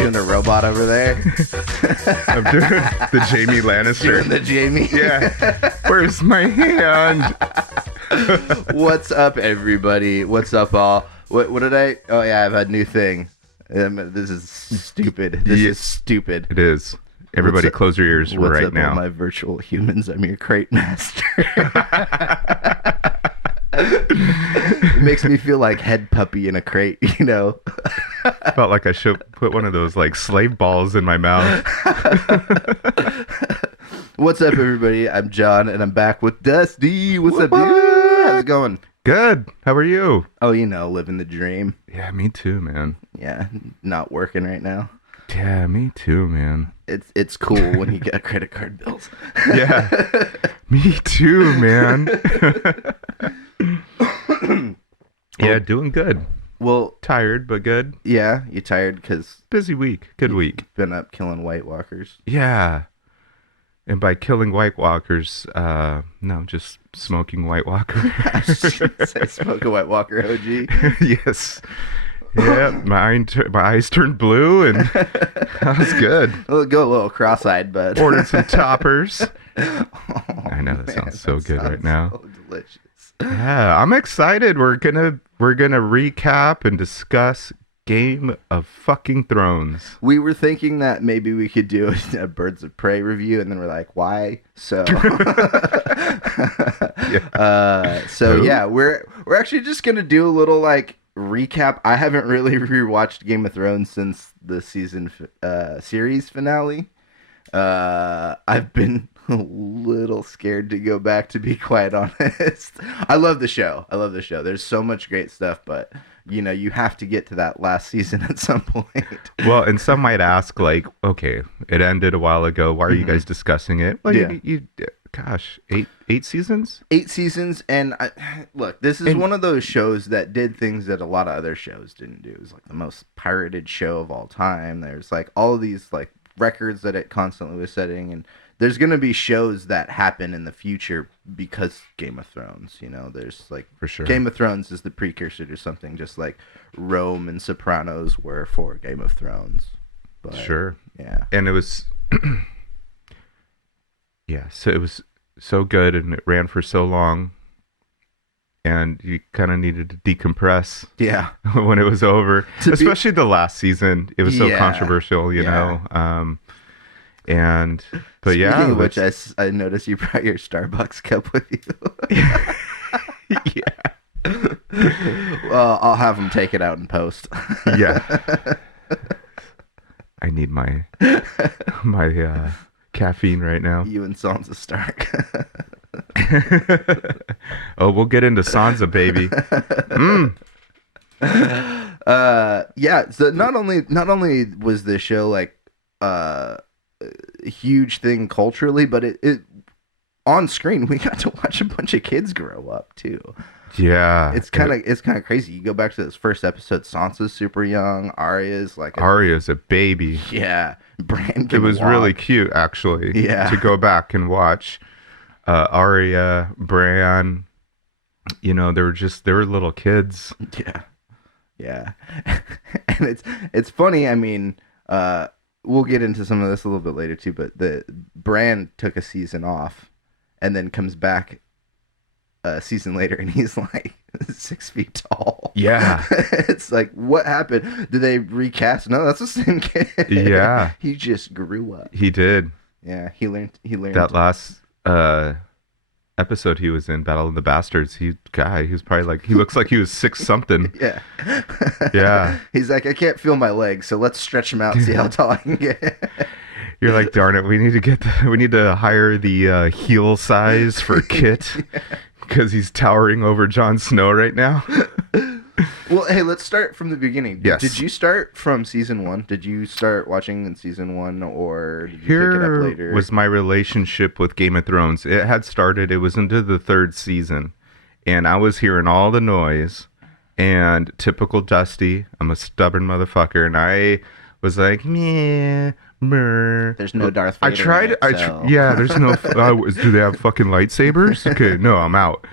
doing the robot over there. I'm doing the Jamie Lannister. Doing the Jamie. Yeah. Where's my hand? What's up, everybody? What's up, all? What did I? Oh yeah, I have a new thing. This is stupid. This is stupid. It is. Everybody, close your ears what's right up, now. All my virtual humans? I'm your crate master. It makes me feel like head puppy in a crate, you know. Felt like I should put one of those like slave balls in my mouth. What's up, everybody? I'm Jon, and I'm back with Dusty. What's up, dude? How's it going? Good. How are you? Oh, you know, living the dream. Yeah, me too, man. Yeah, not working right now. Yeah, me too, man. It's cool when you get credit card bills. Yeah, me too, man. Yeah, doing good. Well, tired, but good. Yeah, you tired because... Busy week. Good week. Been up killing White Walkers. Yeah. And by killing White Walkers, no, just smoking White Walker. Say smoke a White Walker OG. Yes. Yeah, my eyes turned blue, and that was good. We'll go a little cross-eyed, but... Ordered some toppers. Oh, I know, that man, sounds so good right now. So delicious. Yeah, I'm excited. We're gonna recap and discuss Game of fucking Thrones. We were thinking that maybe we could do a Birds of Prey review, and then we're like, why? So, yeah, we're actually just gonna do a little like recap. I haven't really rewatched Game of Thrones since the series finale. I've been a little scared to go back, to be quite honest. I love the show. There's so much great stuff, but you know, you have to get to that last season at some point. Well, and some might ask, like, okay, it ended a while ago. Why are you guys discussing it? Well, yeah. Gosh, eight seasons? 8 seasons, and look, this is one of those shows that did things that a lot of other shows didn't do. It was like the most pirated show of all time. There's like all of these like records that it constantly was setting, and there's going to be shows that happen in the future because Game of Thrones, you know, there's like, for sure, Game of Thrones is the precursor to something just like Rome and Sopranos were for Game of Thrones. But, sure. Yeah. And it was, yeah, so it was so good and it ran for so long and you kind of needed to decompress. Yeah. When it was over, especially the last season. It was so controversial, you know? But speaking yeah, of which, I noticed you brought your Starbucks cup with you. Yeah. Well, I'll have them take it out and post. Yeah. I need my caffeine right now. You and Sansa Stark. Oh, we'll get into Sansa, baby. Yeah. So not only was the show like a huge thing culturally, but it on screen we got to watch a bunch of kids grow up too. Yeah, it's kind of crazy. You go back to this first episode, Sansa's super young, Arya's a baby. Yeah, Bran can walk. Really cute, actually. Yeah, to go back and watch Arya, Bran. You know, they were little kids. Yeah, and it's funny. I mean, we'll get into some of this a little bit later too. But Bran took a season off, and then comes back a season later, and he's like 6 feet tall. Yeah. It's like, what happened? Did they recast? No, that's the same kid. Yeah. He just grew up. He did. Yeah, he learned. That last episode he was in, Battle of the Bastards, he was probably like, he looks like he was 6 something. Yeah. Yeah. He's like, I can't feel my legs, so let's stretch him out and see how tall I can get. You're like, darn it, we need to hire the heel size for Kit. Yeah. Because he's towering over Jon Snow right now. Well, hey, let's start from the beginning. Yes. Did you start from season 1? Did you start watching in season 1, or did you pick it up later? Here was my relationship with Game of Thrones. It had started. It was into the 3rd season, and I was hearing all the noise. And typical Dusty, I'm a stubborn motherfucker, and I was like, meh. There's no Darth Vader. There's no. Do they have fucking lightsabers? Okay, no, I'm out.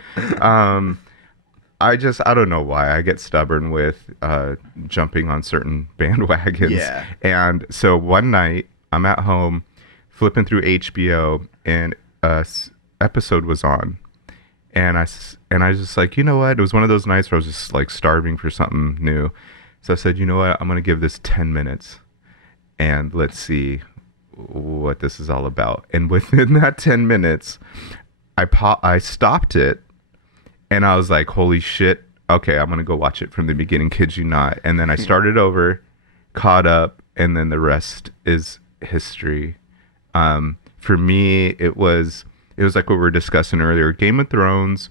I don't know why I get stubborn with jumping on certain bandwagons. Yeah. And so one night I'm at home flipping through HBO and episode was on. And I was just like, you know what? It was one of those nights where I was just like starving for something new. So I said, you know what? I'm going to give this 10 minutes and let's see what this is all about. And within that 10 minutes, I stopped it and I was like, holy shit. Okay, I'm going to go watch it from the beginning. Kid you not. And then I started over, caught up, and then the rest is history. For me, it was like what we were discussing earlier. Game of Thrones,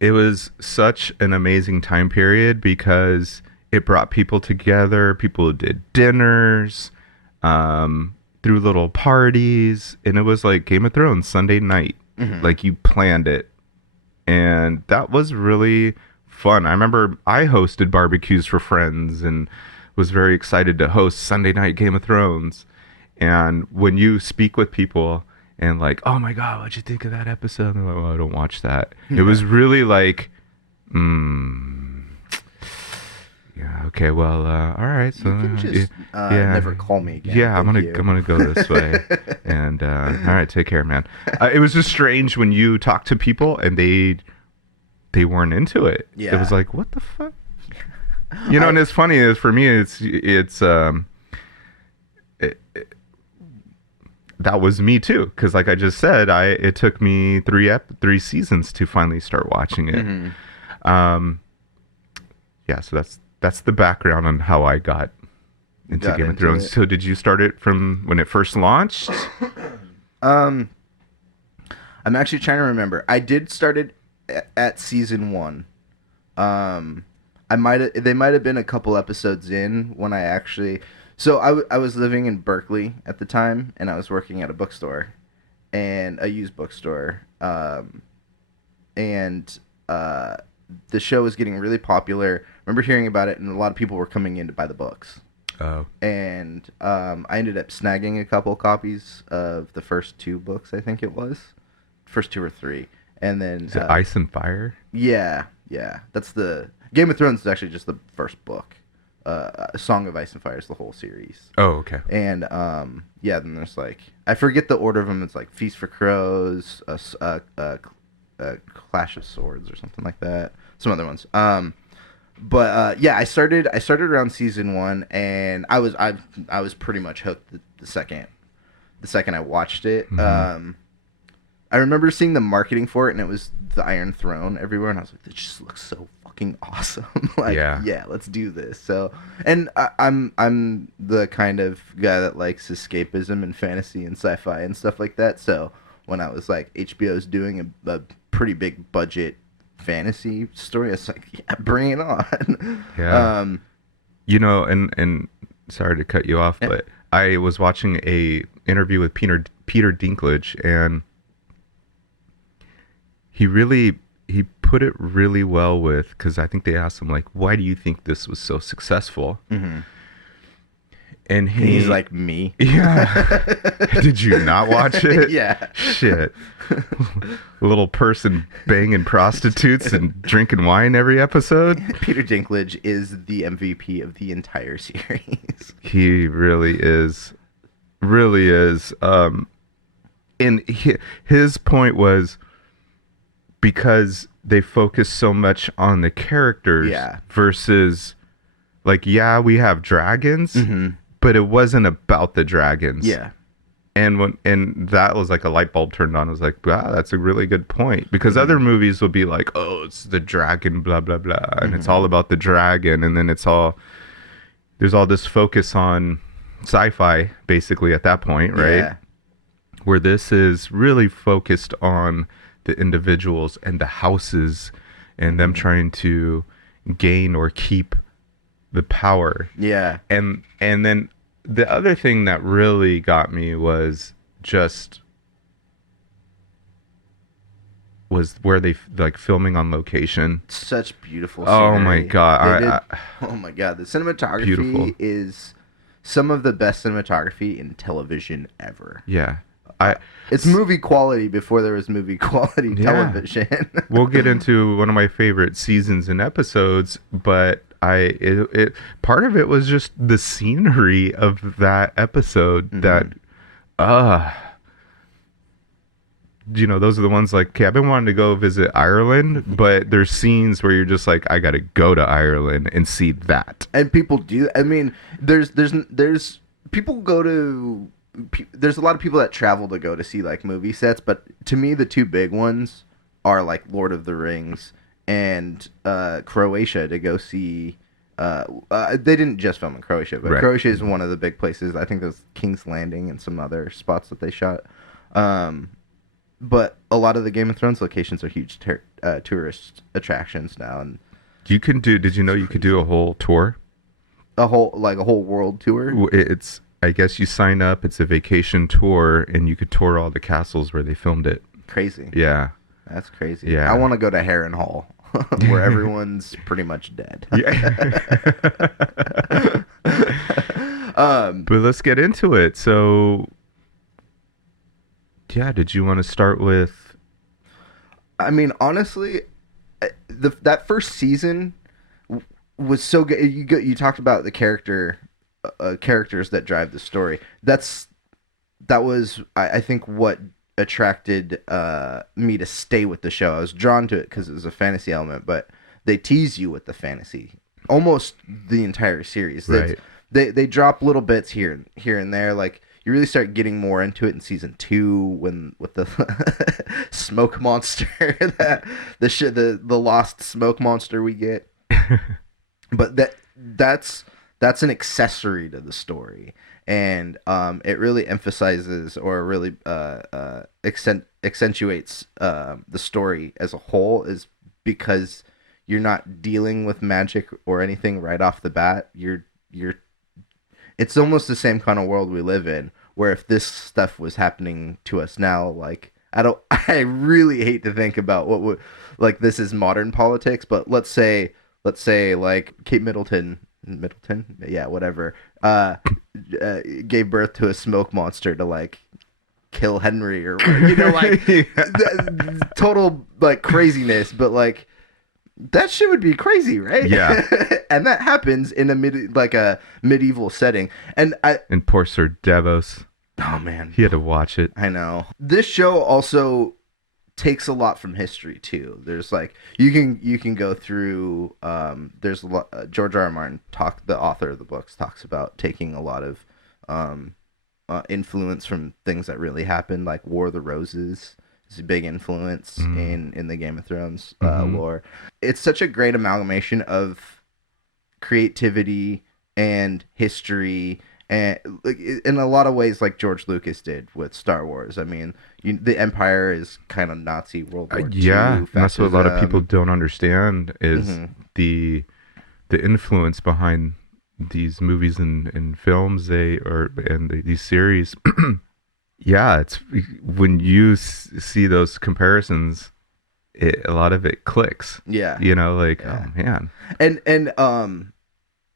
it was such an amazing time period because it brought people together. People did dinners, threw little parties, and it was like Game of Thrones Sunday night. Mm-hmm. Like you planned it. And that was really fun. I remember I hosted barbecues for friends and was very excited to host Sunday night Game of Thrones. And when you speak with people and like, oh my God, what'd you think of that episode? And they're like, well, I don't watch that. Yeah. It was really like, yeah, okay, well, all right. So you can just never call me again. Yeah, I'm gonna go this way. And all right, take care, man. It was just strange when you talk to people and they weren't into it. Yeah. It was like, what the fuck? And it's funny is for me, that was me too, because like I just said, it took me three seasons to finally start watching it. Mm-hmm. Yeah, so that's the background on how I got into Game of Thrones. So did you start it from when it first launched? I'm actually trying to remember. I did start it at season 1. They might have been a couple episodes in when I actually. So I was living in Berkeley at the time, and I was working at a bookstore, and a used bookstore, and the show was getting really popular. I remember hearing about it, and a lot of people were coming in to buy the books. Oh. And I ended up snagging a couple copies of the first 2 books, I think it was. First 2 or 3. And then... Is it Ice and Fire? Yeah. That's the... Game of Thrones is actually just the first book. Song of Ice and Fire is the whole series. Oh, okay. And, then there's like... I forget the order of them. It's like Feast for Crows, Clash of Swords or something like that. Some other ones. I started around season 1, and I was pretty much hooked the second I watched it. Mm-hmm. I remember seeing the marketing for it, and it was the Iron Throne everywhere, and I was like, this just looks so fucking awesome. Yeah, let's do this. So, and I'm the kind of guy that likes escapism and fantasy and sci-fi and stuff like that. So when I was like, HBO's doing a pretty big budget fantasy story, I was like, yeah, bring it on. Yeah. And sorry to cut you off, but I was watching a interview with Peter Dinklage, and he put it really well with, because I think they asked him like, why do you think this was so successful? Mm-hmm. And he's like, me. Yeah. Did you not watch it? Yeah. Shit. Little person banging prostitutes and drinking wine every episode. Peter Dinklage is the MVP of the entire series. He really is. Really is. And his point was, because they focus so much on the characters versus, like, we have dragons, mm-hmm. but it wasn't about the dragons. Yeah. And that was like a light bulb turned on. I was like, wow, that's a really good point. Because mm-hmm. other movies will be like, oh, it's the dragon, blah, blah, blah. And mm-hmm. it's all about the dragon. And then there's all this focus on sci-fi, basically, at that point, right? Yeah. Where this is really focused on the individuals and the houses and them trying to gain or keep the power. Yeah. And then the other thing that really got me was where they like filming on location. Such beautiful scenery. Oh my god. Oh my god. The cinematography is some of the best cinematography in television ever. Yeah. It's movie quality before there was movie quality television. We'll get into one of my favorite seasons and episodes, but it part of it was just the scenery of that episode that those are the ones like, okay, I've been wanting to go visit Ireland, but there's scenes where you're just like, I gotta go to Ireland and see that. And people do. I mean, there's people go to. There's a lot of people that travel to go to see like movie sets, but to me, the two big ones are like Lord of the Rings and Croatia to go see. They didn't just film in Croatia, but Croatia is one of the big places. I think there's King's Landing and some other spots that they shot. But a lot of the Game of Thrones locations are huge tourist attractions now, and did you know you could do a whole tour? A whole world tour? It's, I guess you sign up, it's a vacation tour, and you could tour all the castles where they filmed it. Crazy. Yeah. That's crazy. Yeah. I want to go to Harrenhal, where everyone's pretty much dead. Yeah. But let's get into it. So, yeah, did you want to start with? I mean, honestly, that first season was so good. You talked about the characters that drive the story. That was, I think, what attracted me to stay with the show. I was drawn to it because it was a fantasy element, but they tease you with the fantasy almost the entire series. Right. They drop little bits here and there, like. You really start getting more into it in season 2 with the smoke monster, the lost smoke monster we get. But that's an accessory to the story, and it really emphasizes or really accentuates the story as a whole, is because you're not dealing with magic or anything right off the bat. It's almost the same kind of world we live in, where if this stuff was happening to us now, like, I really hate to think about what would, like, this is modern politics, but let's say like Kate Middleton, yeah, whatever, gave birth to a smoke monster to like kill Henry or like total like craziness, but like that shit would be crazy, right? Yeah. And that happens in a medieval setting. And poor Sir Davos. Oh man, he had to watch it. I know. This show also takes a lot from history too. There's like you can go through. There's a lot. George R. R. Martin, the author of the books, talks about taking a lot of influence from things that really happened, like War of the Roses. It's a big influence in the Game of Thrones lore. It's such a great amalgamation of creativity and history, and in a lot of ways, like George Lucas did with Star Wars. I mean, the Empire is kind of Nazi World War II. Yeah, that's what a lot of people don't understand is the influence behind these movies and films these series. Yeah, it's when you see those comparisons, a lot of it clicks. Yeah, oh man, and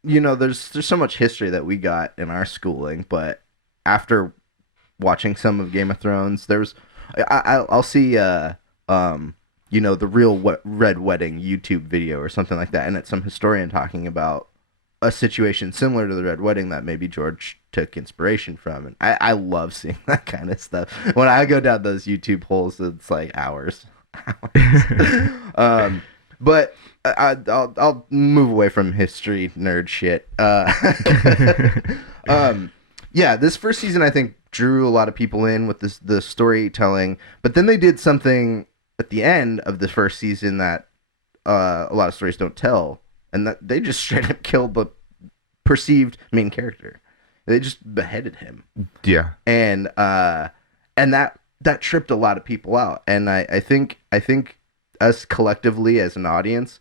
there's so much history that we got in our schooling, but after watching some of Game of Thrones, I'll see the Real Red Wedding YouTube video or something like that, and it's some historian talking about a situation similar to the Red Wedding that maybe George took inspiration from, and I love seeing that kind of stuff. When I go down those YouTube holes, it's like hours. But I'll move away from history nerd shit. Yeah, this first season I think drew a lot of people in with the storytelling, but then they did something at the end of the first season that a lot of stories don't tell. And that they just straight up killed the perceived main character. They just beheaded him. Yeah. And that tripped a lot of people out. And I think us collectively as an audience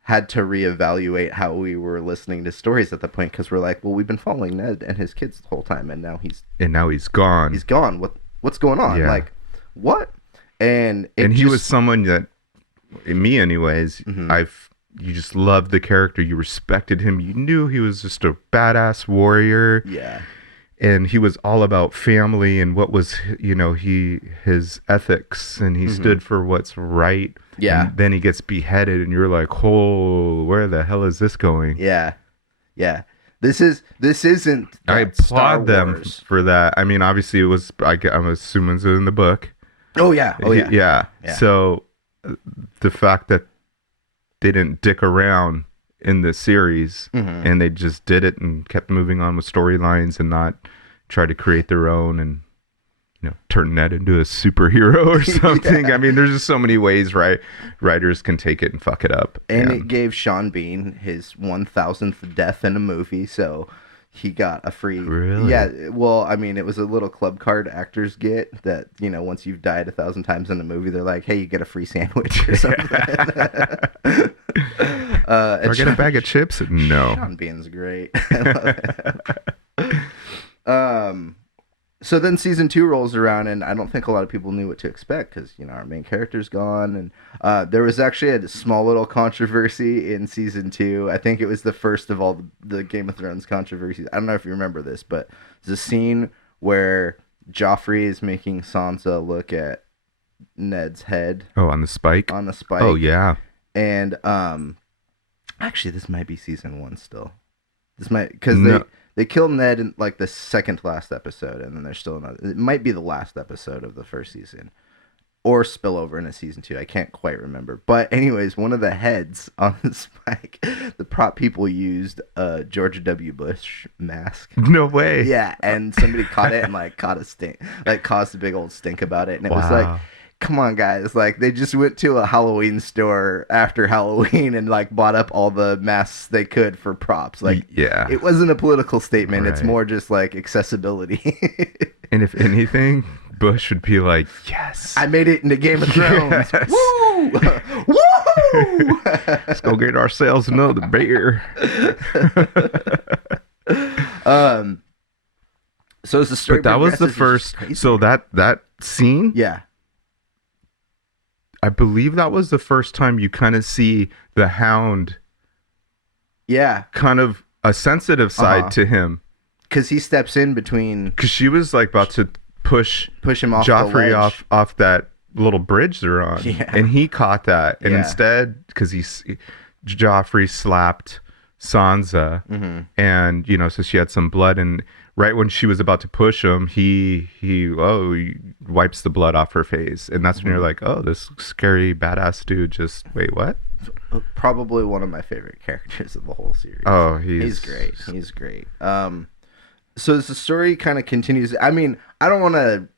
had to reevaluate how we were listening to stories at that point, because we're like, well, we've been following Ned and his kids the whole time, and now he's gone. He's gone. What's going on? Yeah. Like, what? And he was someone that, in me anyways, you just loved the character. You respected him. You knew he was just a badass warrior. Yeah. and he was all about family and what was, his ethics, and he stood for what's right. Yeah. And then he gets beheaded, and you're like, oh, where the hell is this going? Yeah. This isn't. I applaud them for that. I mean, obviously it was, I'm assuming it's in the book. Oh yeah. Yeah. So the fact that they didn't dick around in the series, and they just did it and kept moving on with storylines and not try to create their own and turn Ned into a superhero or something. I mean, there's just so many ways writers can take it and fuck it up. And it gave Sean Bean his 1000th death in a movie, so he got a free. Really? Yeah. Well, I mean, it was a little club card actors get that, once you've died 1,000 times in a movie, they're like, hey, you get a free sandwich or something. Or get a bag of chips? No. Sean Bean's great. I love it. So then season 2 rolls around, and I don't think a lot of people knew what to expect because, our main character's gone. And there was actually a small little controversy in season 2. I think it was the first of all the Game of Thrones controversies. I don't know if you remember this, but there's a scene where Joffrey is making Sansa look at Ned's head. Oh, on the spike? On the spike. Oh, yeah. And actually, this might be season 1 still. This might, because they kill Ned in like the second to last episode, and then there's still another. It might be the last episode of the first season, or spill over into season 2. I can't quite remember. But anyways, one of the heads on the spike, the prop people used a George W. Bush mask. No way. Yeah, and somebody caught it and caught a stink, caused a big old stink about it, and it was like, come on, guys. They just went to a Halloween store after Halloween and, bought up all the masks they could for props. Yeah. It wasn't a political statement. Right. It's more just, accessibility. And if anything, Bush would be like, yes. I made it into Game of Thrones. Yes. Woo! Woo! Let's go get ourselves another beer. So as the story But that was the first. So that scene? Yeah. I believe that was the first time you kind of see the Hound. Yeah. Kind of a sensitive side to him. Because he steps in between. Because she was about to push him off Joffrey off that little bridge they're on. Yeah. And he caught that. And instead, because Joffrey slapped Sansa. And, so she had some blood. And right when she was about to push him, he wipes the blood off her face. And that's when you're like, oh, this scary, badass dude just, wait, what? Probably one of my favorite characters of the whole series. Oh, he's great. He's great. So as the story kind of continues, I mean, I don't want to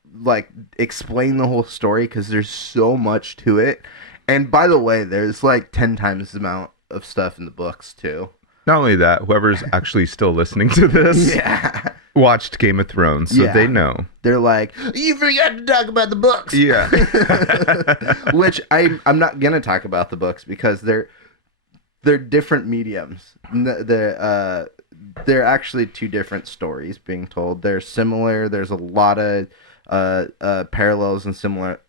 explain the whole story because there's so much to it. And by the way, there's 10 times the amount of stuff in the books too. Not only that, whoever's actually still listening to this watched Game of Thrones, so they know. They're like, you forgot to talk about the books. Yeah. Which I'm not going to talk about the books because they're different mediums. They're actually two different stories being told. They're similar. There's a lot of parallels and similar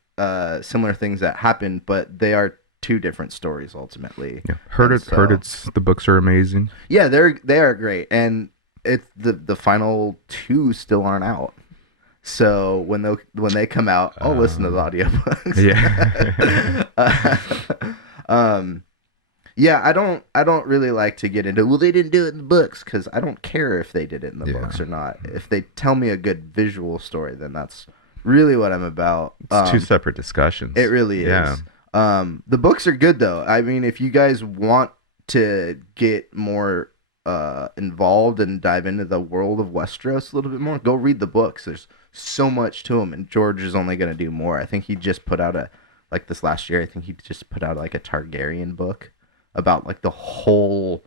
things that happen, but they are two different stories ultimately. Yeah. The books are amazing. Yeah, they are great, and it's the final 2 still aren't out. So when they come out, I'll listen to the audiobooks. Yeah. Yeah, I don't really like to get into, well, they didn't do it in the books, because I don't care if they did it in the books or not. If they tell me a good visual story, then that's really what I'm about. It's two separate discussions. It really is. The books are good, though. I mean, if you guys want to get more involved and dive into the world of Westeros a little bit more, go read the books. There's so much to them, and George is only going to do more. I think he just put out this last year, I think he just put out a Targaryen book about the whole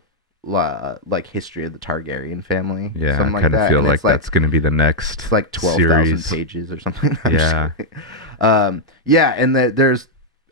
history of the Targaryen family. Yeah, something I kind of feel like that's going to be the next. It's 12,000 pages or something. Yeah. And there's,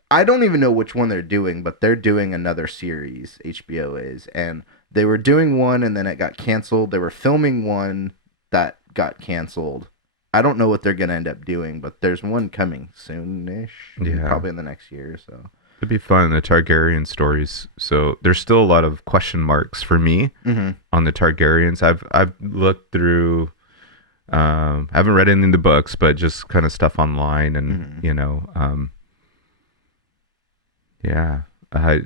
I don't even know which one they're doing, but they're doing another series. HBO is, and they were doing one and then it got canceled. They were filming one that got canceled. I don't know what they're gonna end up doing, but there's one coming soonish. Yeah, probably in the next year or so. It'd be fun, the Targaryen stories. So there's still a lot of question marks for me on the Targaryens. I've looked through I haven't read any of the books, but just kind of stuff online, and Mm-hmm. yeah. Uh,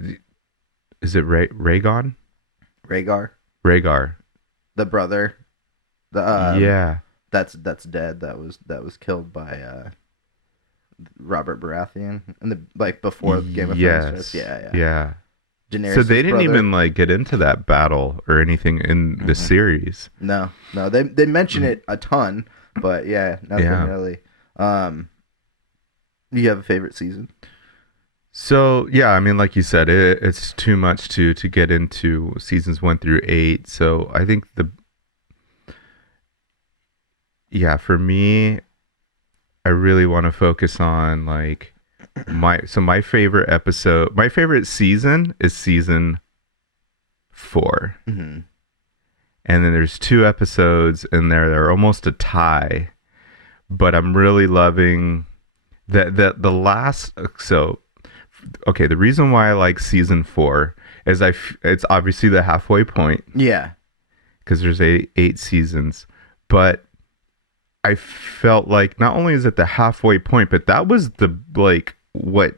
is it Rhaegon? Rhaegar, Rhaegar. the brother, the Yeah. that's dead. That was killed by Robert Baratheon in the like before Game of Thrones starts. Yes. Yeah, yeah. Yeah. So Daenerys' they didn't brother. even like get into that battle or anything in the Mm-mm. series. No, no. They mention it a ton, but yeah, nothing Yeah. really. You have a favorite season? So yeah, I mean, like you said, it's too much to get into seasons 1 through 8. So I think for me, I really want to focus on like my favorite episode, my favorite season is season 4, Mm-hmm. and then there's 2 episodes in there that are almost a tie, but I'm really loving that the last. So okay, the reason why I like season 4 is it's obviously the halfway point Yeah. because there's eight seasons, but I felt like not only is it the halfway point, but that was the like what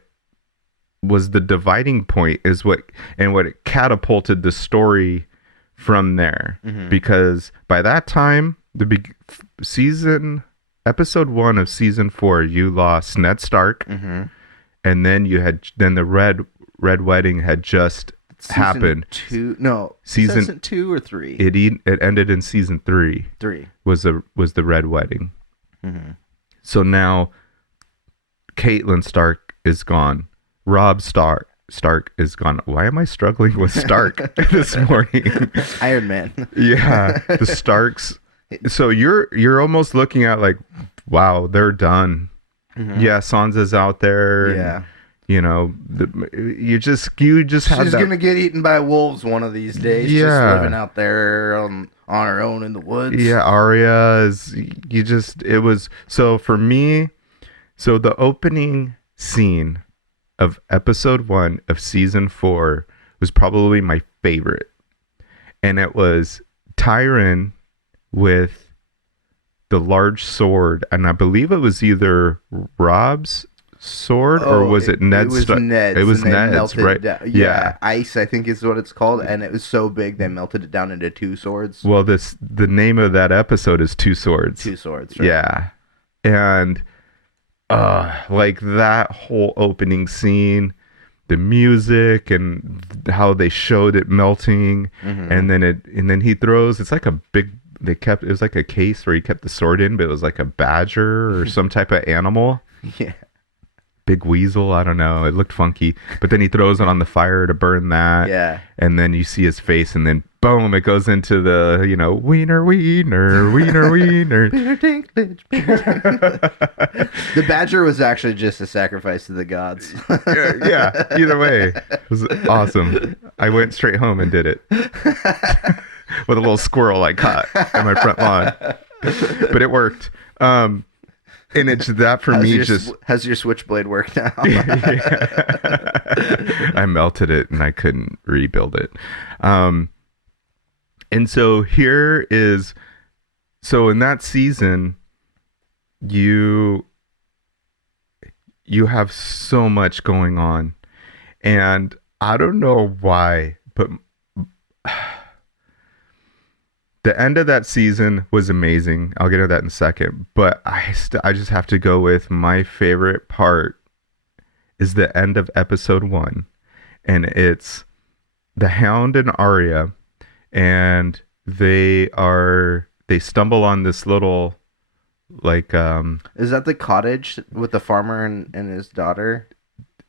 was the dividing point is what it catapulted the story from there, Mm-hmm. because by that time season episode 1 of season 4 you lost Ned Stark, Mm-hmm. and then the red wedding had just happened. Season 2 or 3? It ended in season 3. 3. Was the red wedding. Mm-hmm. So now Caitlyn Stark is gone. Robb Stark is gone. Why am I struggling with Stark this morning? Iron Man. Yeah, the Starks. So you're almost looking at like, wow, they're done. Mm-hmm. Yeah, Sansa's out there. Yeah. And, you know, you just have She's that. gonna get eaten by wolves one of these days. Yeah. Just living out there on her own in the woods. Yeah, Arya is. It was so for me. So the opening scene of episode 1 of season 4 was probably my favorite, and it was Tyrion with the large sword, and I believe it was either Robb's sword or was it Ned's? It was Ned's. It was and they Ned's, melted right? down- Yeah. Ice, I think is what it's called, and it was so big they melted it down into 2 swords. Well, the name of that episode is Two Swords. 2 swords. Right? Yeah, and like that whole opening scene, the music and how they showed it melting, Mm-hmm. and then he throws. It's like a big. It was like a case where he kept the sword in, but it was like a badger or some type of animal. Yeah. Big weasel, I don't know. It looked funky, but then he throws it on the fire to burn that. Yeah. And then you see his face, and then boom, it goes into the wiener, wiener, wiener, wiener. Peter Dinklage. The badger was actually just a sacrifice to the gods. Yeah. Either way, it was awesome. I went straight home and did it with a little squirrel I caught in my front lawn, but it worked. And it's that for me. How's your switchblade work now? I melted it and I couldn't rebuild it. And so so in that season, you have so much going on, and I don't know why, but the end of that season was amazing. I'll get to that in a second, but I just have to go with my favorite part is the end of episode 1, and it's the Hound and Arya, and they stumble on this little like Is that the cottage with the farmer and his daughter?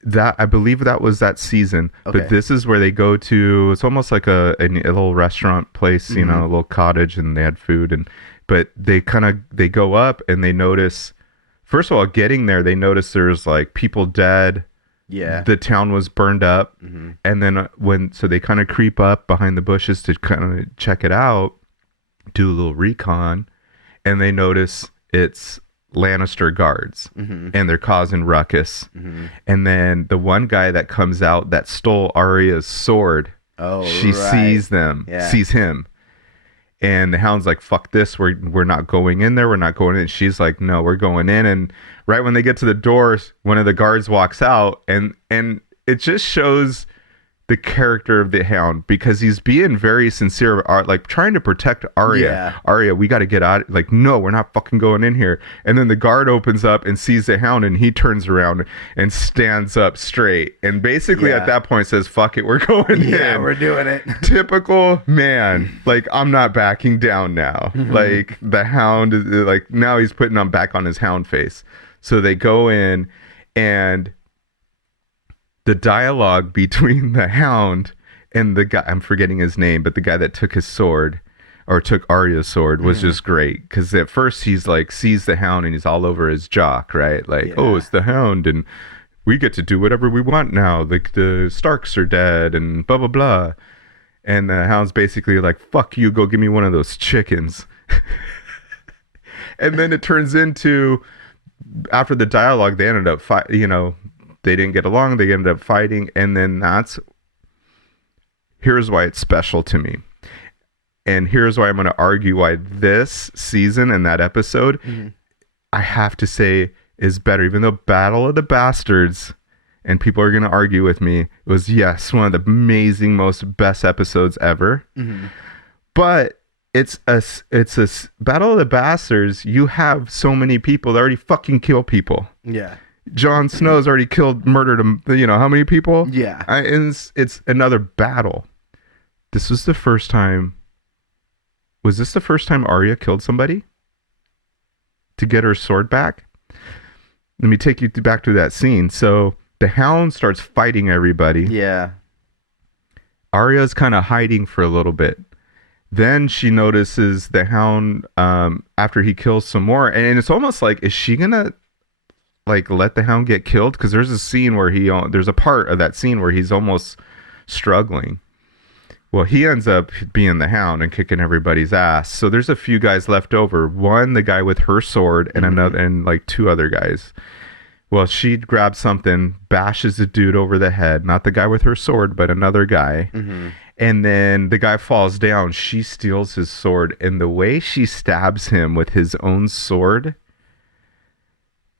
that I believe that was that season. Okay. But this is where they go to. It's almost like a little restaurant place, Mm-hmm. a little cottage, and they had food. But they go up and they notice. First of all, getting there, they notice there's like people dead. Yeah. The town was burned up, Mm-hmm. and then so they kind of creep up behind the bushes to kind of check it out, do a little recon, and they notice it's Lannister guards, Mm-hmm. and they're causing ruckus. Mm-hmm. And then the one guy that comes out that stole Arya's sword, Oh, she right. sees them, Yeah. sees him, And the Hound's like, fuck this, we're not going in there, we're not going in. She's like, no, we're going in. And right when they get to the doors, one of the guards walks out, and it just shows the character of the Hound, because he's being very sincere, like trying to protect Arya. Yeah. Arya, we got to get out. Like, no, we're not fucking going in here. And then the guard opens up and sees the Hound, and he turns around and stands up straight. And basically at that point says, fuck it, we're going in. Yeah, we're doing it. Typical man. Like, I'm not backing down now. Like, the Hound is like, now he's putting on back on his Hound face. So they go in, and the dialogue between the Hound and the guy, I'm forgetting his name, but the guy that took his sword, or took Arya's sword, was just great. Because at first he's like, sees the Hound and he's all over his jock, right? Like, oh, it's the Hound, and we get to do whatever we want now. Like, the Starks are dead, and blah, blah, blah. And the Hound's basically like, fuck you, go give me one of those chickens. And then it turns into, after the dialogue, they ended up they didn't get along, they ended up fighting. And then here's why it's special to me, and here's why I'm going to argue why this season and that episode, I have to say, is better. Even though Battle of the Bastards, and people are going to argue with me, it was, yes, one of the amazing, most best episodes ever. But it's a Battle of the Bastards, you have so many people that already fucking kill people. Yeah. Jon Snow's already murdered him. How many people? Yeah. And it's another battle. This was the first time. Was this the first time Arya killed somebody to get her sword back? Let me take you back to that scene. So the Hound starts fighting everybody. Yeah. Arya's kind of hiding for a little bit. Then she notices the Hound after he kills some more. And it's almost like, is she going to like let the Hound get killed? Because there's a scene where there's a part of that scene where he's almost struggling. Well, he ends up being the Hound and kicking everybody's ass. So there's a few guys left over. One, the guy with her sword, and another, and like two other guys. Well, she grabs something, bashes the dude over the head. Not the guy with her sword, but another guy. And then the guy falls down. She steals his sword, and the way she stabs him with his own sword,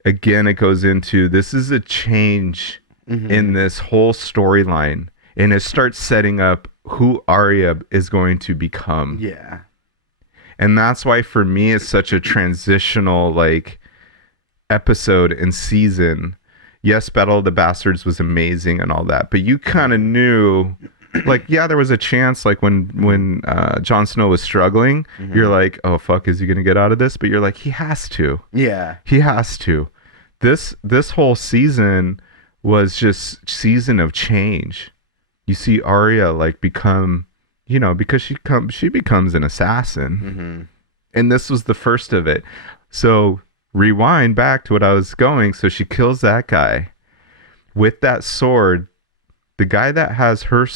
again, it goes into, this is a change in this whole storyline, and it starts setting up who Arya is going to become. Yeah. And that's why, for me, it's such a transitional, like, episode and season. Yes, Battle of the Bastards was amazing and all that, but you kind of knew, like, yeah, there was a chance, like, when Jon Snow was struggling, you're like, oh, fuck, is he going to get out of this? But you're like, he has to. Yeah. He has to. This whole season was just season of change. You see Arya, like, become, because she becomes an assassin. And this was the first of it. So rewind back to what I was going. So she kills that guy with that sword. The guy that has her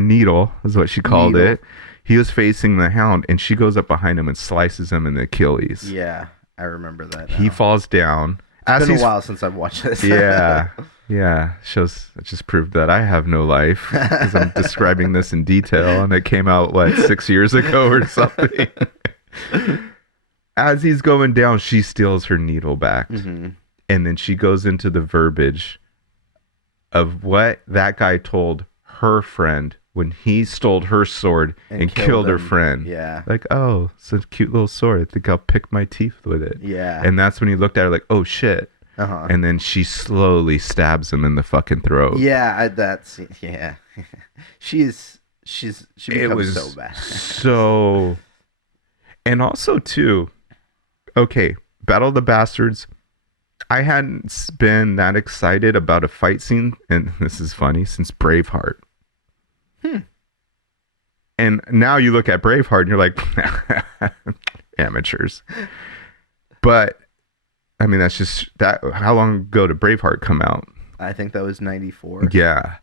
needle, is what she called it. He was facing the Hound, and she goes up behind him and slices him in the Achilles. Yeah, I remember that now. He falls down. It's been a while since I've watched this. Yeah. It just proved that I have no life, because I'm describing this in detail, and it came out, 6 years ago or something. As he's going down, she steals her needle back. And then she goes into the verbiage of what that guy told her friend when he stole her sword and killed her friend. Yeah. Like, oh, it's a cute little sword. I think I'll pick my teeth with it. Yeah. And that's when he looked at her like, oh, shit. And then she slowly stabs him in the fucking throat. Yeah, she becomes so bad. So, and also too, okay, Battle of the Bastards, I hadn't been that excited about a fight scene, and this is funny, since Braveheart. And now you look at Braveheart and you're like, amateurs. But I mean, that's just that. How long ago did Braveheart come out? I think that was 94. Yeah.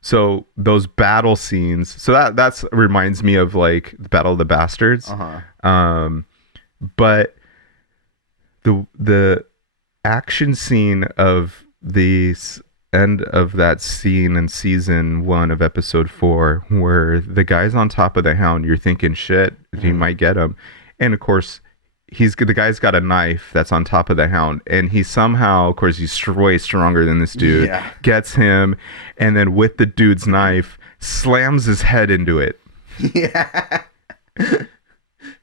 So those battle scenes. So that's reminds me of like the Battle of the Bastards. But the action scene of the end of that scene in season 1 of episode 4 where the guy's on top of the hound. You're thinking, shit, he might get him. And of course, the guy's got a knife that's on top of the hound, and he somehow, of course, he's way stronger than this dude, gets him, and then with the dude's knife, slams his head into it. Yeah.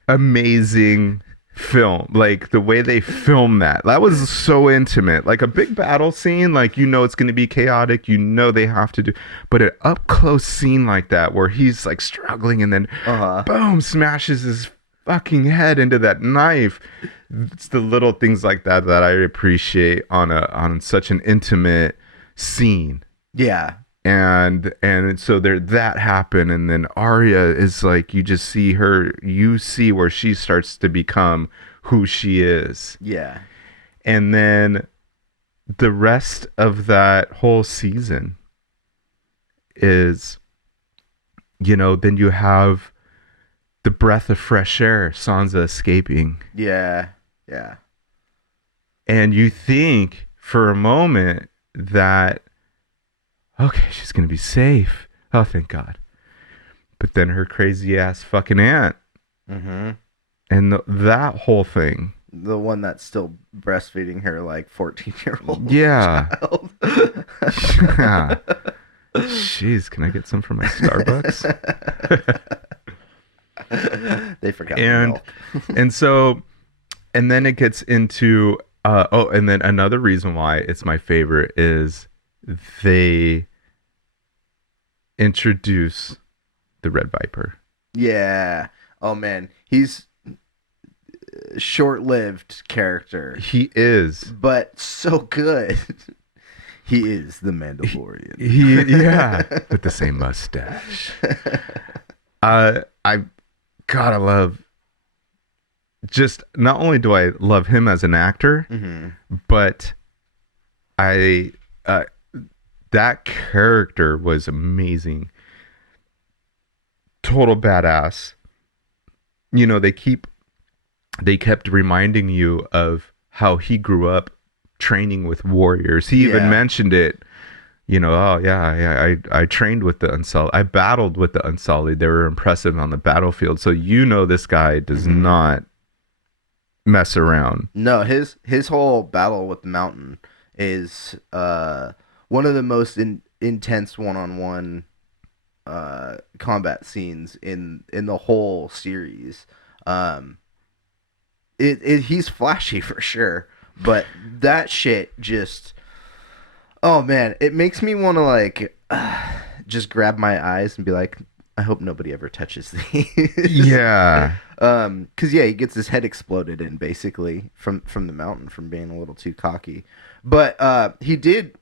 Amazing film. Like, the way they film that was so intimate. Like, a big battle scene, like, it's going to be chaotic, they have to do, but an up close scene like that where he's like struggling and then boom, smashes his fucking head into that knife. It's the little things like that that I appreciate on such an intimate scene. Yeah. And so that happened, and then Arya is like, you see where she starts to become who she is. Yeah. And then the rest of that whole season is, then you have the breath of fresh air, Sansa escaping. Yeah. Yeah. And you think for a moment that, okay, she's going to be safe. Oh, thank God. But then her crazy ass fucking aunt. Mm-hmm. And that whole thing. The one that's still breastfeeding her like 14-year-old child. Yeah. Jeez, can I get some from my Starbucks? They forgot the milk. and then it gets into and then another reason why it's my favorite is they introduce the Red Viper. Yeah. Oh man, he's a short-lived character. He is, but so good. He is the Mandalorian. Yeah, with the same mustache. I gotta love. Just not only do I love him as an actor, but that character was amazing. Total badass. They kept reminding you of how he grew up training with warriors. He even mentioned it. I trained with the Unsullied. I battled with the Unsullied. They were impressive on the battlefield. So this guy does not mess around. No, his whole battle with the Mountain is one of the most intense one-on-one combat scenes in the whole series. He's flashy for sure, but that shit just, oh man, it makes me want to like just grab my eyes and be like, I hope nobody ever touches these. Yeah. Because he gets his head exploded in basically from the Mountain from being a little too cocky. But he did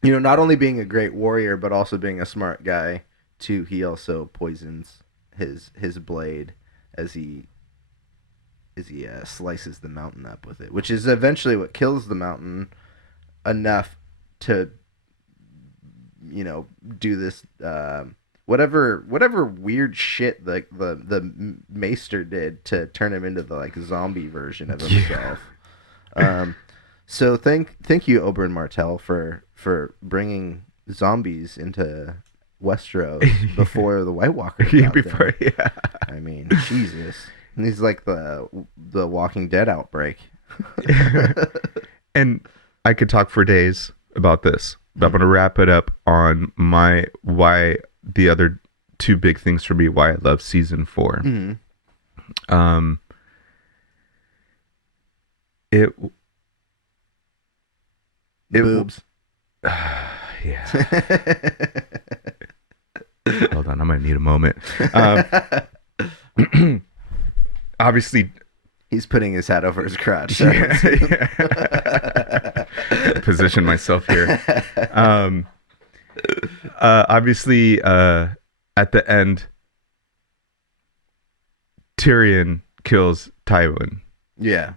not only being a great warrior but also being a smart guy too. He also poisons his blade as he slices the Mountain up with it, which is eventually what kills the Mountain enough to do this whatever weird shit like the Maester did to turn him into the like zombie version of himself. So thank you, Oberyn Martell, for bringing zombies into Westeros before the White Walker got there. I mean, Jesus. And he's like the Walking Dead outbreak. And I could talk for days about this. I'm going to wrap it up on why the other two big things for me, why I love season 4. It boobs. Yeah. Hold on, I'm going to need a moment. Obviously, he's putting his hat over his crotch. Position myself here. Obviously, at the end, Tyrion kills Tywin. Yeah.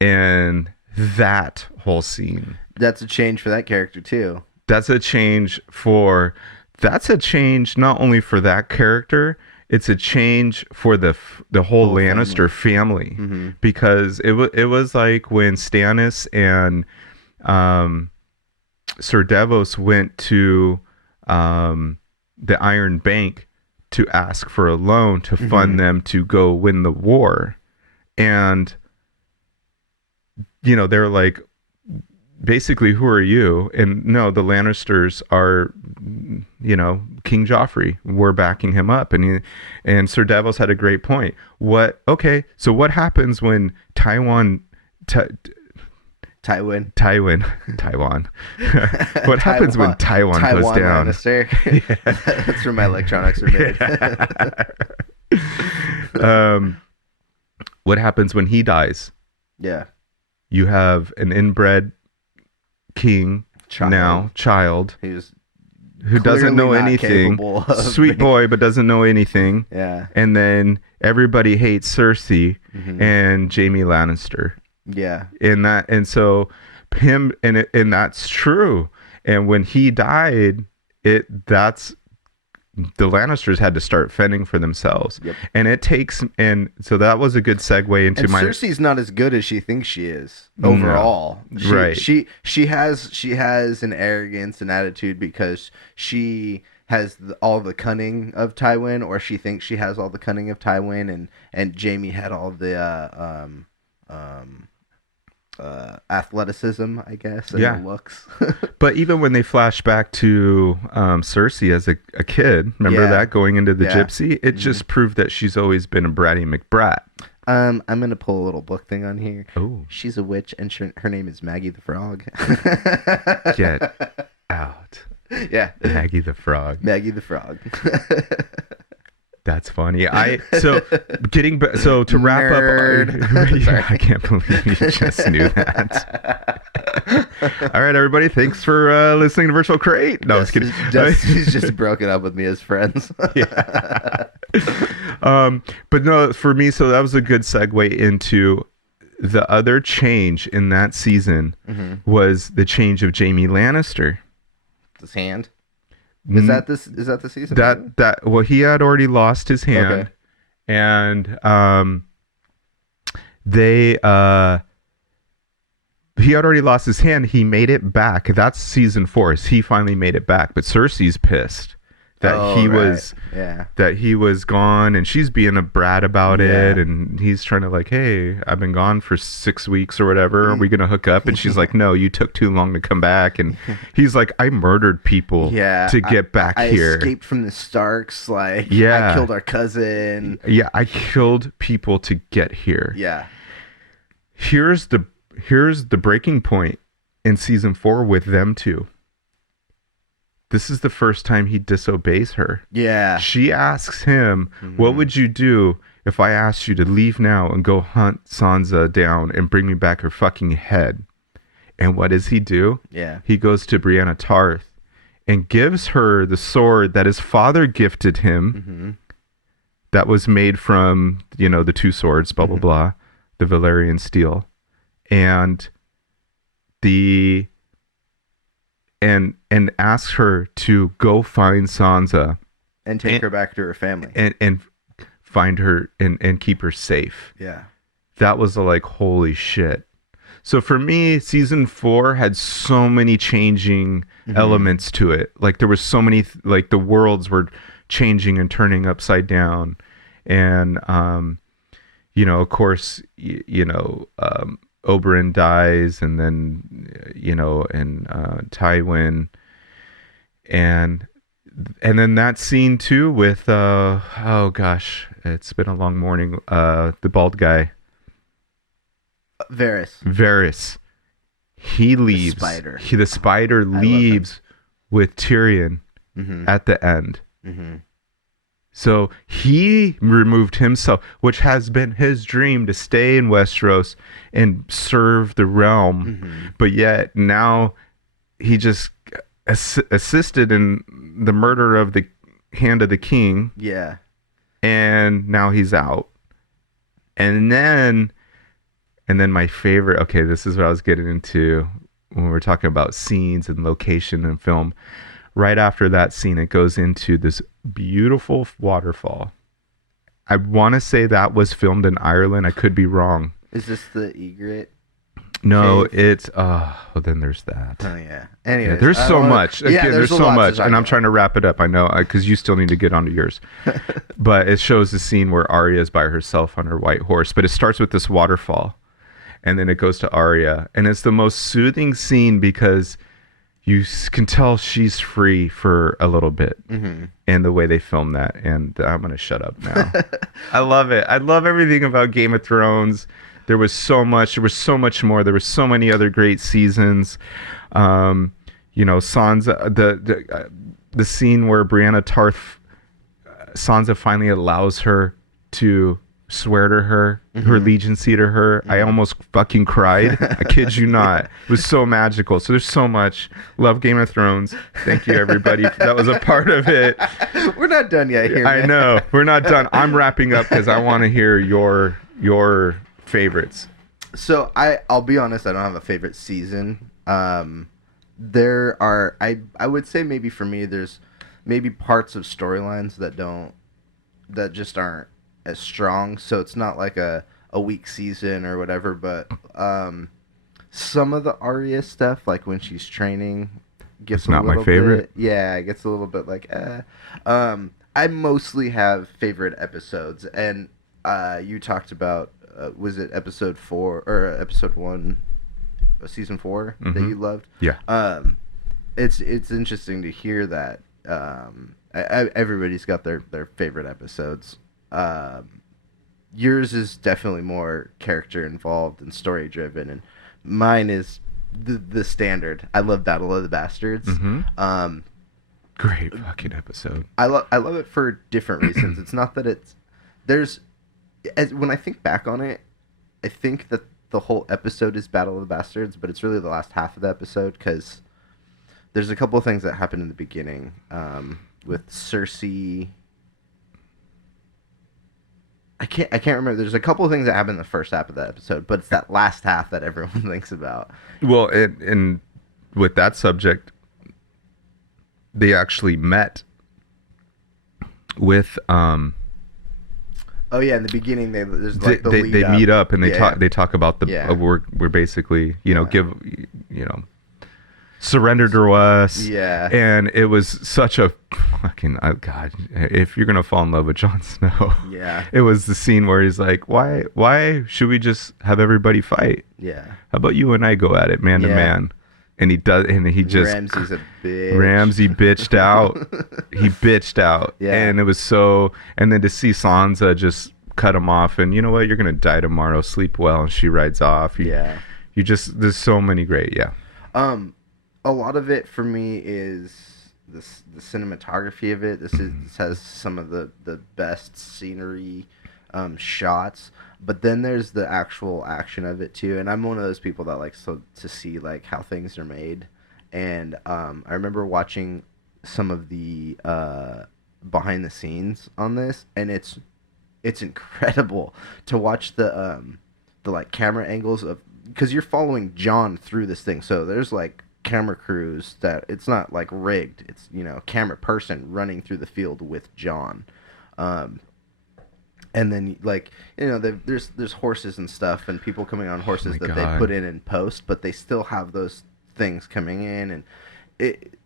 And that whole scene. That's a change for that character, too. That's a change not only for that character, it's a change for the whole Lannister family. Because it was like when Stannis and Sir Davos went to the Iron Bank to ask for a loan to fund them to go win the war. And, they're like, basically, who are you? And no, the Lannisters are, King Joffrey. We're backing him up. And Sir Davos had a great point. So what happens when Taiwan. What happens when Taiwan goes down? Yeah. That's where my electronics are made. What happens when he dies? Yeah. You have an inbred king child who doesn't know anything. Sweet boy, but doesn't know anything. Yeah. And then everybody hates Cersei and Jaime Lannister. Yeah. And so him and that's true. And when he died, that's the Lannisters had to start fending for themselves. Yep. And so that was a good segue into Cersei's not as good as she thinks she is overall. No. Right. She has an arrogance and attitude because she has all the cunning of Tywin, or she thinks she has all the cunning of Tywin, and Jaime had all the athleticism, I guess, and the looks. But even when they flash back to Cersei as a kid, remember that going into the gypsy, it just proved that she's always been a bratty McBrat. I'm gonna pull a little book thing on here. Oh, she's a witch, and her name is Maggie the Frog. Get out. Yeah, Maggie the Frog. Maggie the Frog. That's funny. So to wrap up, I can't believe you just knew that. All right, everybody, thanks for listening to Virtual Crate. No, I was kidding. He's just broken up with me as friends. Yeah. But no, for me, so that was a good segue into the other change in that season was the change of Jaime Lannister. His hand. Is that the season? Well, he had already lost his hand, and he had already lost his hand. He made it back. That's season 4. He finally made it back, but Cersei's pissed that he was gone, and she's being a brat about it, and he's trying to like, hey, I've been gone for 6 weeks or whatever. Are we gonna hook up? And she's like, no, you took too long to come back. And he's like, I murdered people to get back here. I escaped from the Starks. I killed our cousin. Yeah, I killed people to get here. Yeah. Here's the breaking point in season 4 with them two. This is the first time he disobeys her. Yeah. She asks him, what would you do if I asked you to leave now and go hunt Sansa down and bring me back her fucking head? And what does he do? Yeah. He goes to Brienne of Tarth and gives her the sword that his father gifted him that was made from, the 2 swords, blah, blah, blah, the Valyrian steel. And and asks her to go find Sansa and take her back to her family and find her and keep her safe. Yeah. That was like, holy shit. So for me, season 4 had so many changing elements to it. Like there was so many, like the worlds were changing and turning upside down. And, of course, Oberyn dies, and then Tywin, and then that scene too with oh gosh, it's been a long morning. The bald guy, Varys. He leaves. The spider leaves with Tyrion at the end. So he removed himself, which has been his dream, to stay in Westeros and serve the realm. But yet now he just assisted in the murder of the Hand of the King. Yeah. And now he's out. And then my favorite, okay, this is what I was getting into when we're talking about scenes and location and film. Right after that scene, it goes into this beautiful waterfall. I want to say that was filmed in Ireland. I could be wrong. Is this the egret? No, Cave? it's well, then there's that. Oh yeah. Yeah, Anyways, there's so much. Again, yeah, there's a so lot to much, talk and I'm about. trying to wrap it up. I know because you still need to get onto yours. But it shows the scene where Arya is by herself on her white horse. But it starts with this waterfall, and then it goes to Arya, and it's the most soothing scene because you can tell she's free for a little bit, and the way they film that. And I'm gonna shut up now. I love it. I love everything about Game of Thrones. There was so much. There was so much more. There were so many other great seasons. Sansa, the scene where Brianna Tarth, Sansa finally allows her to swear to her allegiancy to her. I almost fucking cried. I kid you not. It was so magical. So there's so much. Love Game of Thrones. Thank you, everybody. That was a part of it. We're not done yet here. I man. know. We're not done. I'm wrapping up because I want to hear your favorites. So I'll be honest, I don't have a favorite season. There are I would say maybe for me there's maybe parts of storylines that just aren't as strong. So it's not like a weak season or whatever, but some of the Arya stuff, like when she's training, gets It's not my little favorite. Yeah, it gets a little bit like I mostly have favorite episodes, and you talked about was it episode 4 or episode 1 of season 4 that you loved? Yeah. It's interesting to hear that everybody's got their favorite episodes. Yours is definitely more character involved and story driven, and mine is the standard. I love Battle of the Bastards. Great fucking episode. I love it for different reasons. It's not that when I think back on it, I think that the whole episode is Battle of the Bastards, but it's really the last half of the episode because there's a couple of things that happen in the beginning with Cersei. I can't remember. There's a couple of things that happen in the first half of the episode, but it's that last half that everyone thinks about. Well, and with that subject, they actually met with Oh yeah, in the beginning there's like the they lead up. meet up and they Yeah. talk about the Yeah. we're basically surrender to us. Yeah. And it was such a fucking God. If you're gonna fall in love with Jon Snow, Yeah. it was the scene where he's like, why should we just have everybody fight? Yeah. How about you and I go at it man to Yeah. man? And he does, and he just Ramsay's a bitch. Ramsay bitched out. He bitched out. Yeah. And it was so, and then to see Sansa just cut him off and you know what, you're going to die tomorrow, sleep well, and she rides off. You just, there's so many great, A lot of it for me is the cinematography of it. This has some of the best scenery shots, but then there's the actual action of it too. And I'm one of those people that likes to see like how things are made. And I remember watching some of the behind the scenes on this, and it's incredible to watch the like camera angles of, because you're following Jon through this thing. So there's like camera crews that it's not like rigged. It's a camera person running through the field with Jon. And then like there's horses and stuff and people coming on horses that they put in post, but they still have those things coming in, and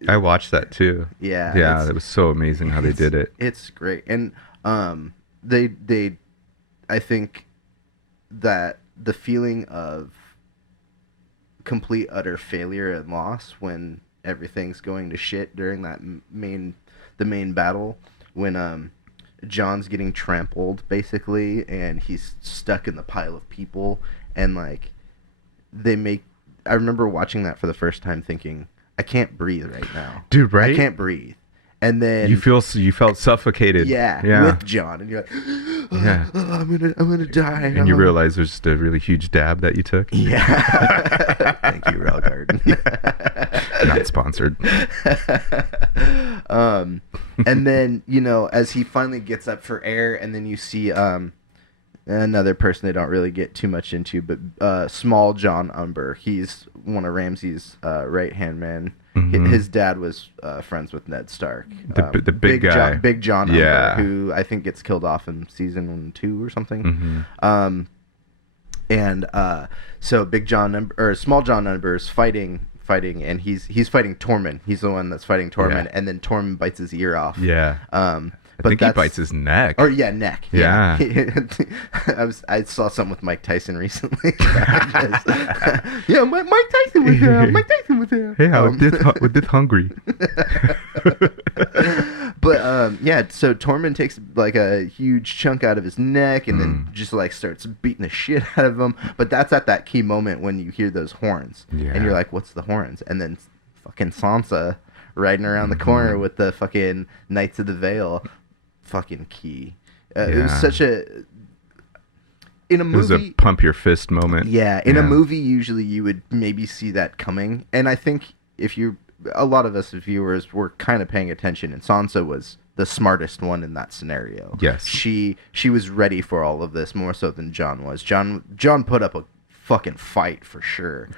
I watched that too. Yeah, it was so amazing how they did it. It's great. And they I think that the feeling of complete utter failure and loss when everything's going to shit during that the main battle, when Jon's getting trampled basically and he's stuck in the pile of people, and like I remember watching that for the first time thinking, I can't breathe right now. Dude, right? I can't breathe. And then you felt suffocated. Yeah. With Jon, and you're like, yeah, I'm gonna die. And you realize there's just a really huge dab that you took. Yeah. Thank you, Rail Garden. Not sponsored. And then as he finally gets up for air, and then you see another person they don't really get too much into, but Small John Umber. He's one of Ramsay's right hand men. Mm-hmm. His dad was friends with Ned Stark. The big guy. Big John Umber, who I think gets killed off in season 2 or something. Mm-hmm. And so Big John or Small John Ember's fighting, and he's fighting Tormund. He's the one that's fighting Tormund, and then Tormund bites his ear off. Yeah. I think he bites his neck. Or neck. Yeah. I saw something with Mike Tyson recently. Yeah, Mike Tyson was there. Mike Tyson was there. Hey, we're this hungry. But so Tormund takes like a huge chunk out of his neck and then just like starts beating the shit out of him. But that's at that key moment when you hear those horns, and you're like, "What's the horns?" And then fucking Sansa riding around the corner with the fucking Knights of the Vale. Fucking key. It was such a in a movie. It was a pump your fist moment. Yeah, in a movie, usually you would maybe see that coming, and I think a lot of us as viewers were kind of paying attention, and Sansa was the smartest one in that scenario. Yes, she was ready for all of this more so than Jon was. Jon put up a fucking fight for sure,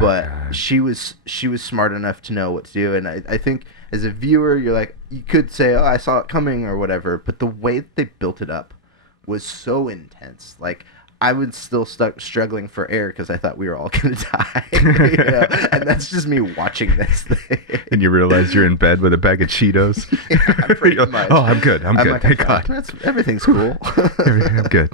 but she was smart enough to know what to do, and I think as a viewer you're like, you could say, oh, I saw it coming or whatever, but the way that they built it up was so intense. Like, I was still struggling for air because I thought we were all gonna die, and that's just me watching this thing. And you realize you're in bed with a bag of Cheetos. Yeah, pretty much. Oh, I'm good. I'm good. like, Thank God. Everything's cool. I'm good.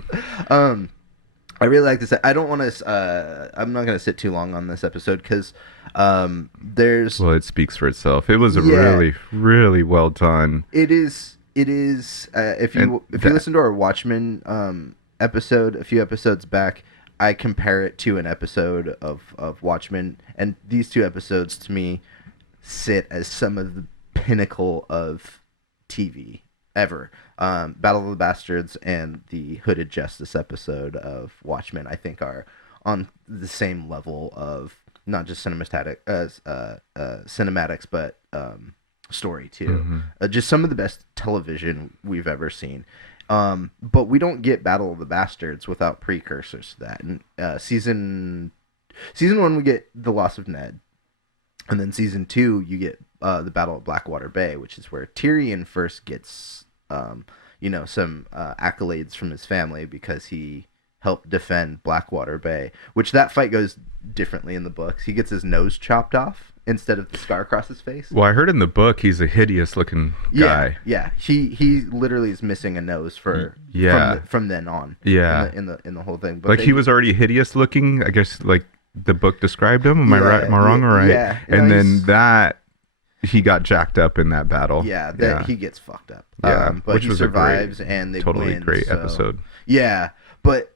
I really like this. I don't want to. I'm not going to sit too long on this episode because there's. Well, it speaks for itself. It was a really, really well done. It is. If you listen to our Watchmen episode a few episodes back, I compare it to an episode of Watchmen, and these two episodes to me sit as some of the pinnacle of TV ever. Battle of the Bastards and the Hooded Justice episode of Watchmen, I think, are on the same level of not just cinematics, but story too. Mm-hmm. Just some of the best television we've ever seen. But we don't get Battle of the Bastards without precursors to that. And season 1, we get the loss of Ned, and then season 2, you get the Battle of Blackwater Bay, which is where Tyrion first gets some accolades from his family because he helped defend Blackwater Bay, which that fight goes differently in the books. He gets his nose chopped off instead of the scar across his face. Well, I heard in the book he's a hideous looking guy. Yeah. He literally is missing a nose from then on. Yeah. In the whole thing. But like he was already hideous looking, I guess, like the book described him. Am I right? Am I wrong or right? Yeah. And then he got jacked up in that battle. Yeah, he gets fucked up. Yeah, but which he was survives and they totally win. Great episode. Yeah, but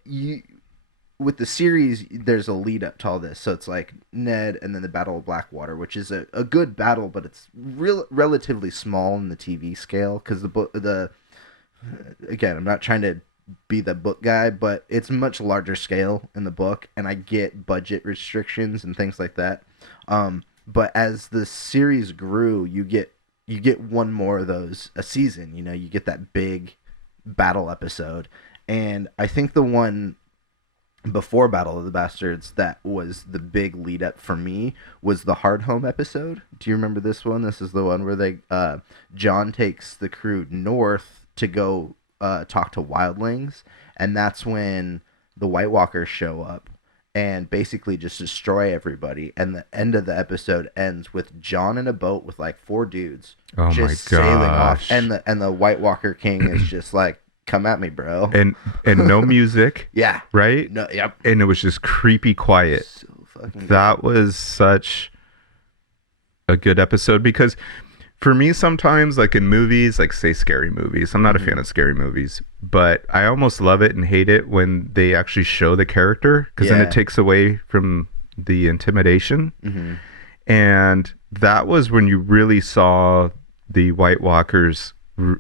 with the series, there's a lead up to all this. So it's like Ned and then the Battle of Blackwater, which is a good battle, but it's relatively small in the TV scale because again, I'm not trying to be the book guy, but it's much larger scale in the book, and I get budget restrictions and things like that. But as the series grew, you get one more of those a season. You get that big battle episode, and I think the one before Battle of the Bastards that was the big lead up for me was the Hardhome episode. Do you remember this one? This is the one where Jon takes the crew north to go talk to wildlings, and that's when the White Walkers show up and basically just destroy everybody. And the end of the episode ends with Jon in a boat with like 4 dudes just sailing off, and the White Walker King is just like, come at me, bro. And no music. Yeah. Right? No, yep. And it was just creepy quiet. So fucking that was such a good episode because for me, sometimes, like in movies, like say scary movies, I'm not a fan of scary movies, but I almost love it and hate it when they actually show the character because then it takes away from the intimidation. Mm-hmm. And that was when you really saw the White Walkers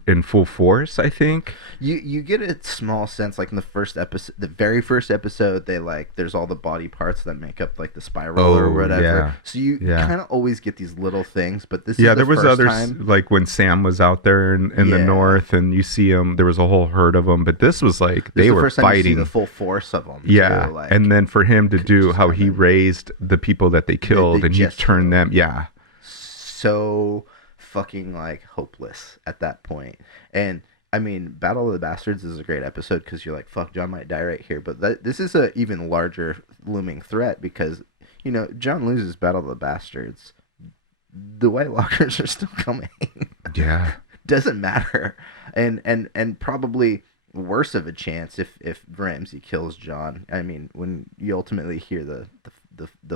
in full force, I think. You get a small sense, like in the first episode, the very first episode, there's all the body parts that make up like the spiral or whatever. Yeah. So you kind of always get these little things, but this is the there was first others time. Like when Sam was out there in the north, and you see him. There was a whole herd of them, but this was like they were first time fighting. You see the full force of them. Yeah, too, and then for him to do how he raised the people that they killed, and he turned them. Yeah, so fucking like hopeless at that point. And I mean, Battle of the Bastards is a great episode because you're like, fuck, Jon might die right here. But this is a even larger looming threat because, Jon loses Battle of the Bastards. The White Walkers are still coming. Yeah. Doesn't matter. And probably worse of a chance if Ramsay kills Jon. I mean, when you ultimately hear the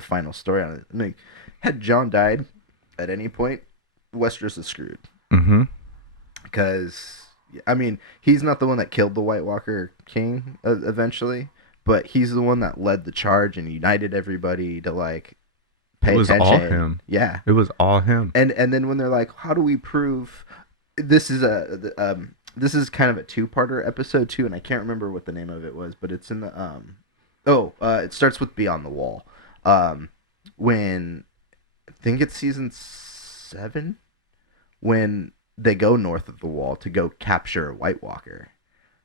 final story on it, I mean, had Jon died at any point, Westeros is screwed. Mm-hmm. Because, I mean, he's not the one that killed the White Walker King eventually, but he's the one that led the charge and united everybody to, like, pay attention. It was all him. Yeah. It was all him. And then when they're like, how do we prove... This is this is kind of a two-parter episode, too, and I can't remember what the name of it was, but it's in the... it starts with Beyond the Wall. When... I think it's season 7? When... they go north of the wall to go capture a White Walker.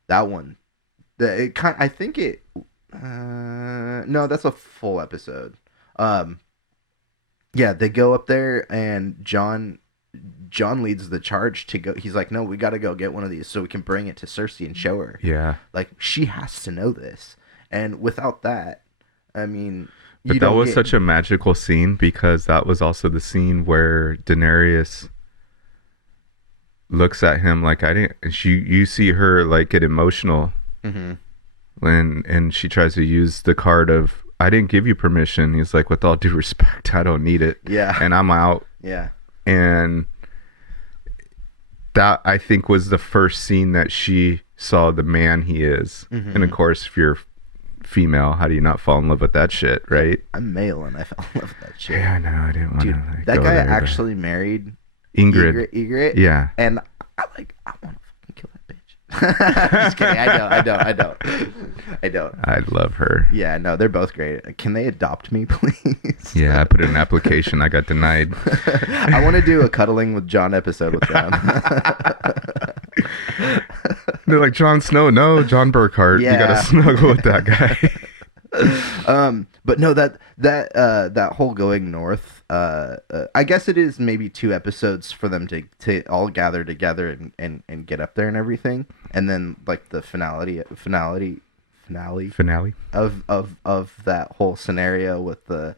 That one, I think it. No, that's a full episode. Yeah, they go up there and Jon leads the charge to go. He's like, no, we got to go get one of these so we can bring it to Cersei and show her. Yeah, like she has to know this. And without that, I mean, but that was such a magical scene because that was also the scene where Daenerys looks at him like you see her like get emotional and she tries to use the card of I didn't give you permission. He's like, with all due respect, I don't need it. Yeah. And I'm out. Yeah. And that I think was the first scene that she saw the man he is. And of course, if you're female, how do you not fall in love with that shit, right? I'm male and I fell in love with that shit. Yeah, I know. I didn't want to. Like, that guy actually married Ygritte. Yeah. And I want to fucking kill that bitch. Just kidding. I don't. I love her. Yeah, no, they're both great. Can they adopt me, please? Yeah, I put in an application. I got denied. I want to do a cuddling with Jon episode with Jon. They're like, Jon Snow. No, John Burkhart. Yeah. You got to snuggle with that guy. But no, that whole going north, I guess it is maybe 2 episodes for them to all gather together and get up there and everything, and then like the finale of that whole scenario with the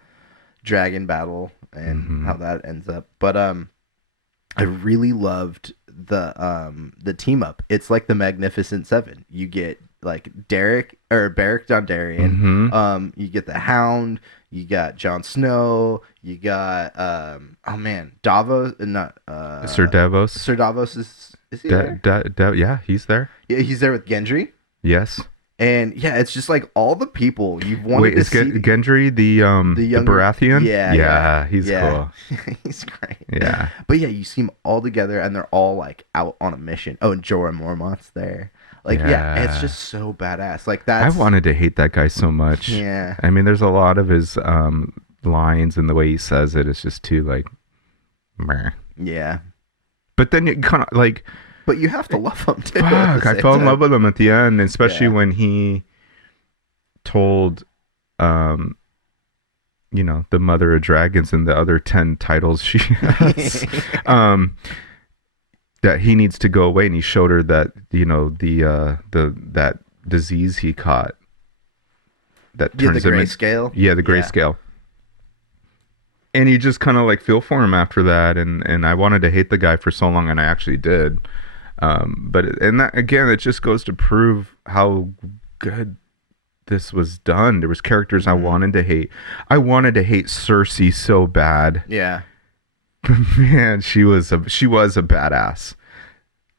dragon battle and how that ends up. But I really loved the team up. It's like the Magnificent Seven. You get like Beric Dondarrion. You get the Hound. You got Jon Snow. You got Davos. Not Sir Davos. Sir Davos is he there? Yeah, he's there. Yeah, he's there with Gendry. Yes. And yeah, it's just like all the people you've wanted to see. Wait, is Gendry the Baratheon? Yeah, he's cool. He's great. Yeah. But yeah, you see them all together and they're all like out on a mission. Oh, and Jorah Mormont's there. Like, yeah, it's just so badass. Like I wanted to hate that guy so much. Yeah. I mean, there's a lot of his lines and the way he says it. It's just too like, meh. Yeah. But then you kind of like. But you have to love him too. Fuck, I fell in love with him at the end, especially when he told, the Mother of Dragons and the other 10 titles she has, that he needs to go away, and he showed her that that disease he caught that turns the him grayscale. The grayscale. And you just kind of like feel for him after that, and I wanted to hate the guy for so long, and I actually did. That again, it just goes to prove how good this was done. There was characters I wanted to hate. I wanted to hate Cersei so bad. Yeah. Man, she was a badass.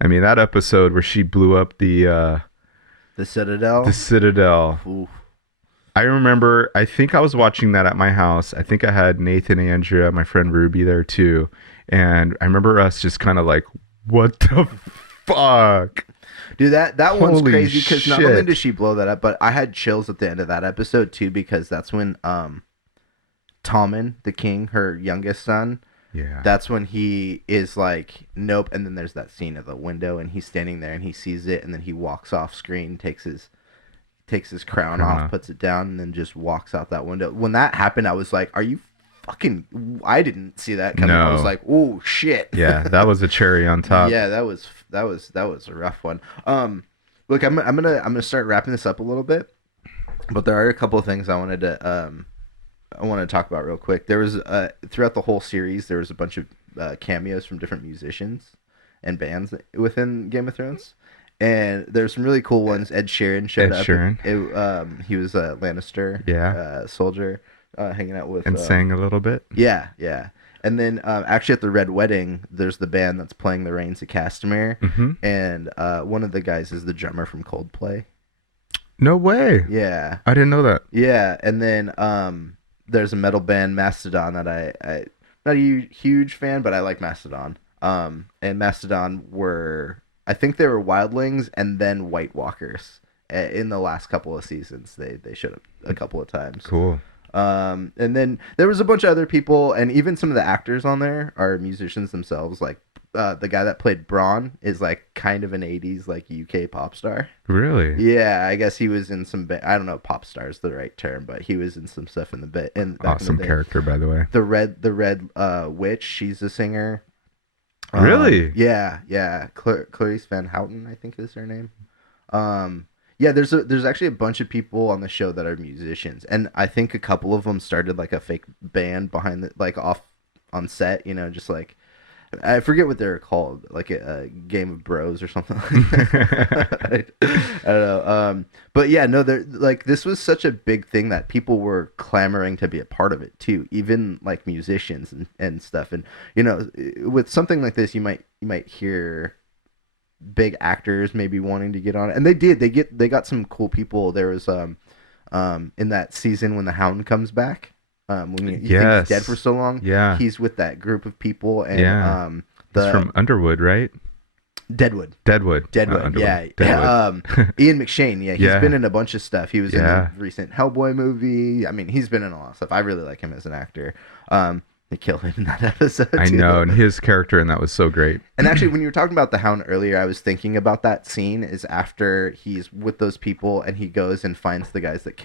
I mean, that episode where she blew up the Citadel. The Citadel. Oof. I remember. I think I was watching that at my house. I think I had Nathan, Andrea, my friend Ruby there too, and I remember us just kind of like, "What the fuck?" Dude, that one's Holy crazy because not shit. only did she blow that up, but I had chills at the end of that episode too because that's when Tommen, the king, her youngest son, that's when he is like, nope. And then there's that scene of the window and he's standing there and he sees it and then he walks off screen, takes his crown off, puts it down, and then just walks out that window. When that happened, I was like, are you I didn't see that coming. I was No. like, oh shit. Yeah, that was a cherry on top. Yeah, that was a rough one. Look, I'm gonna start wrapping this up a little bit, but there are a couple of things I want to talk about real quick. There was throughout the whole series, there was a bunch of cameos from different musicians and bands within Game of Thrones, and there's some really cool ones. Ed Sheeran showed up. He was a Lannister soldier hanging out with and sang a little bit. Yeah, yeah. And then actually at the Red Wedding, there's the band that's playing the Reigns of Castamere, and one of the guys is the drummer from Coldplay. No way. Yeah. I didn't know that. Yeah, and then there's a metal band, Mastodon, that I not a huge fan, but I like Mastodon. And Mastodon I think they were Wildlings and then White Walkers in the last couple of seasons. They showed up a couple of times. Cool. And then there was a bunch of other people, and even some of the actors on there are musicians themselves. Like the guy that played Braun is like kind of an '80s like UK pop star. Really? Yeah, I guess he was in some. I don't know, if pop star is the right term, but he was in some stuff in the bit. Awesome character, by the way. The red witch. She's a singer. Really? Yeah. Clarice Van Houten, I think is her name. Yeah, there's actually a bunch of people on the show that are musicians, and I think a couple of them started like a fake band behind like off on set, just like I forget what they're called, like a game of bros or something like that. I don't know. But yeah, no, like this was such a big thing that people were clamoring to be a part of it too, even like musicians and stuff. And with something like this, you might hear big actors maybe wanting to get on it, and they did. They got some cool people. There was in that season when the Hound comes back, when you think he's dead for so long, he's with that group of people, and he's from Underwood, right? Deadwood. Yeah. Ian McShane, he's been in a bunch of stuff. He was in the recent Hellboy movie. I mean, he's been in a lot of stuff. I really like him as an actor. They killed him in that episode too. I know, and his character in that was so great. And actually, when you were talking about the Hound earlier, I was thinking about that scene is after he's with those people and he goes and finds the guys that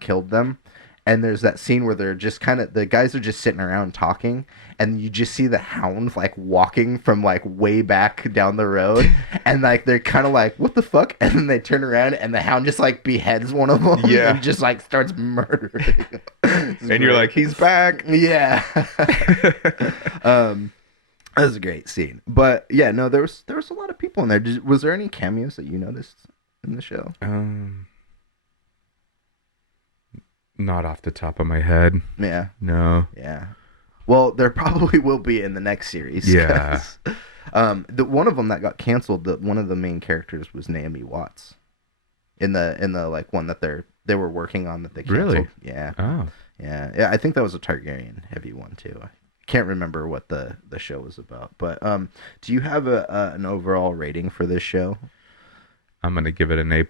killed them. And there's that scene where they're just the guys are just sitting around talking, and you just see the Hound like walking from like way back down the road, and like they're kind of like, what the fuck? And then they turn around and the Hound just like beheads one of them, and just like starts murdering. And you're like, he's back. Yeah. That was a great scene. But yeah, no, there was a lot of people in there. Was there any cameos that you noticed in the show? Not off the top of my head. Yeah. No. Yeah. Well, there probably will be in the next series. Yeah. The one of them that got canceled, one of the main characters was Naomi Watts. In the like one that they were working on that they canceled. Really? Yeah. Oh. Yeah. I think that was a Targaryen heavy one too. I can't remember what the show was about. But do you have an overall rating for this show? I'm gonna give it an A+.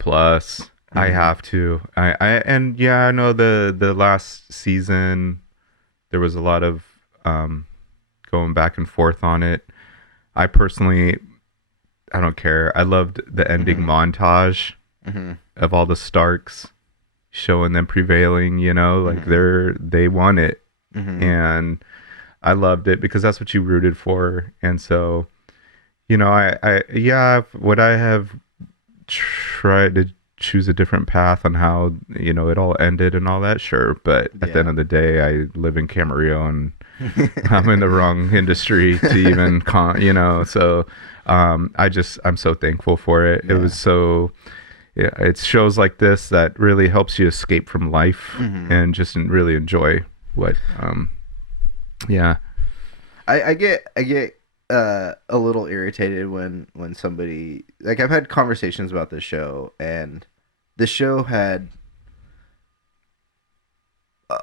I have to. I know the last season there was a lot of going back and forth on it. I personally, I don't care. I loved the ending montage of all the Starks showing them prevailing, like they won it. And I loved it because that's what you rooted for. And so, would I have tried to choose a different path on how it all ended and all that? Sure, but at the end of the day, I live in Camarillo and I'm in the wrong industry to even so I'm so thankful for it. It was so it's shows like this that really helps you escape from life and just really enjoy what I get a little irritated when somebody, like, I've had conversations about this show, and the show had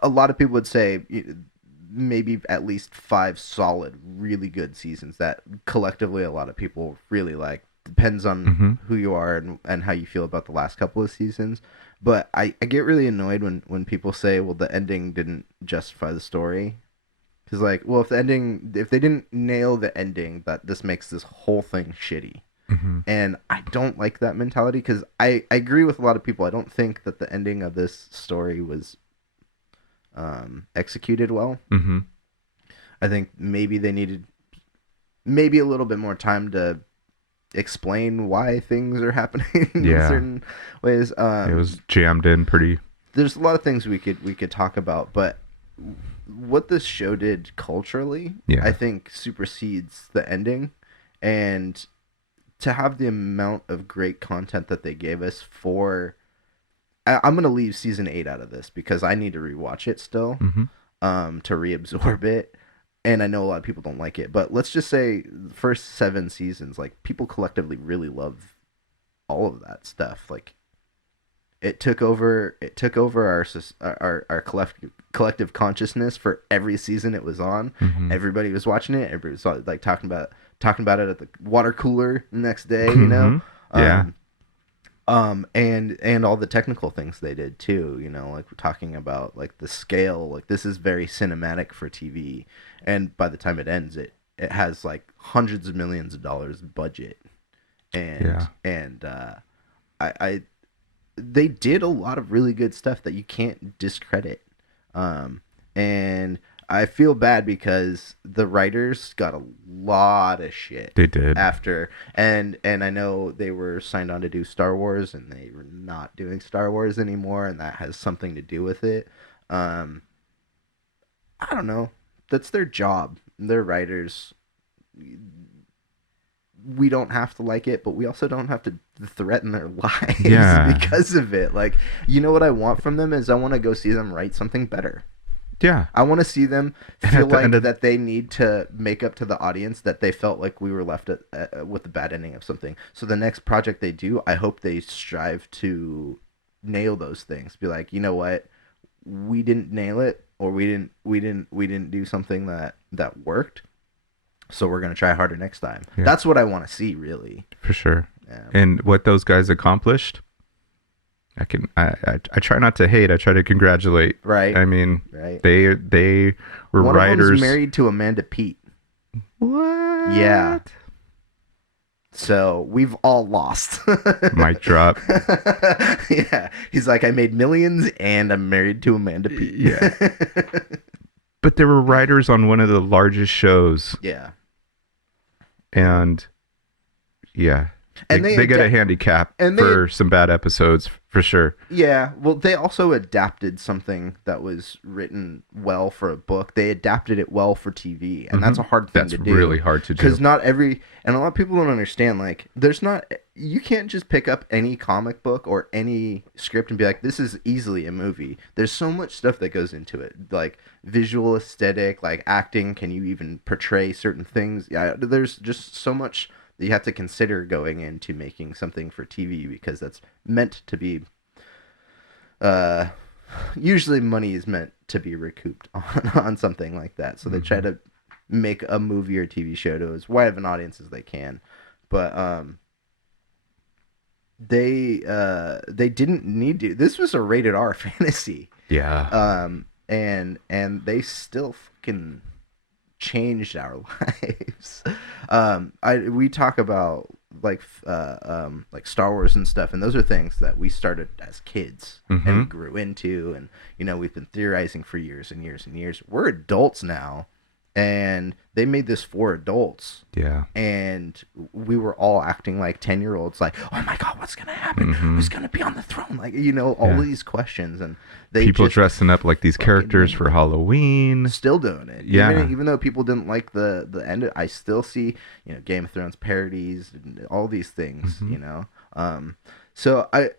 a lot of people would say maybe at least 5 solid, really good seasons that collectively a lot of people really like. Depends on who you are and how you feel about the last couple of seasons. But I get really annoyed when people say, well, the ending didn't justify the story. Because, like, well, if they didn't nail the ending, that this makes this whole thing shitty. And I don't like that mentality, because I agree with a lot of people. I don't think that the ending of this story was executed well. Mm-hmm. I think maybe they needed maybe a little bit more time to explain why things are happening in certain ways. It was jammed in pretty. There's a lot of things we could talk about, but what this show did culturally, I think, supersedes the ending. And to have the amount of great content that they gave us for... I'm going to leave season 8 out of this because I need to rewatch it still, Mm-hmm. To reabsorb it. And I know a lot of people don't like it, but let's just say the first 7 seasons, like, people collectively really love all of that stuff. Like, it took over our collective consciousness for every season it was on. Mm-hmm. Everybody was watching it. Everybody was like talking about it at the water cooler the next day, you know? Yeah. And all the technical things they did too, you know, like we're talking about like the scale, like this is very cinematic for TV. And by the time it ends, it has like hundreds of millions of dollars budget. And they did a lot of really good stuff that you can't discredit. And I feel bad because the writers got a lot of shit. They did. After. And I know they were signed on to do Star Wars, and they were not doing Star Wars anymore, and that has something to do with it. I don't know. That's their job. They're writers. We don't have to like it, but we also don't have to threaten their lives because of it. Like, you know what I want from them is I want to go see them write something better. Yeah. I want to see them feel like that they need to make up to the audience that they felt like we were left with the bad ending of something. So the next project they do, I hope they strive to nail those things. Be like, you know what? We didn't nail it, or we didn't do something that worked. So we're going to try harder next time. Yeah. That's what I want to see, really. For sure. Yeah. And what those guys accomplished, I try not to hate. I try to congratulate. Right. I mean, they were one writers. One of them was married to Amanda Peet. What? Yeah. So we've all lost. Mic drop. Yeah. He's like, I made millions and I'm married to Amanda Peet. Yeah. But they were writers on one of the largest shows. Yeah. And yeah. And they get a handicap for some bad episodes, for sure. Yeah. Well, they also adapted something that was written well for a book. They adapted it well for TV. And that's a hard thing to do. That's really hard to do. Because not every... And a lot of people don't understand, like, there's not... You can't just pick up any comic book or any script and be like, this is easily a movie. There's so much stuff that goes into it. Like, visual aesthetic, like, acting. Can you even portray certain things? Yeah, there's just so much... you have to consider going into making something for TV because that's meant to be usually money is meant to be recouped on something like that. So they try to make a movie or TV show to as wide of an audience as they can. But they didn't need to. This was a rated R fantasy. Yeah. And they still fucking changed our lives. We talk about like Star Wars and stuff, and those are things that we started as kids and we grew into, and you know, we've been theorizing for years and years and years. We're adults now, and they made this for adults. Yeah. And we were all acting like 10-year-olds, like, oh my god, what's gonna happen? Who's gonna be on the throne? Like, you know, all these questions, and people dressing up like these characters for Halloween, still doing it. Yeah. Even though people didn't like the end, I still see, you know, Game of Thrones parodies and all these things. You know, so I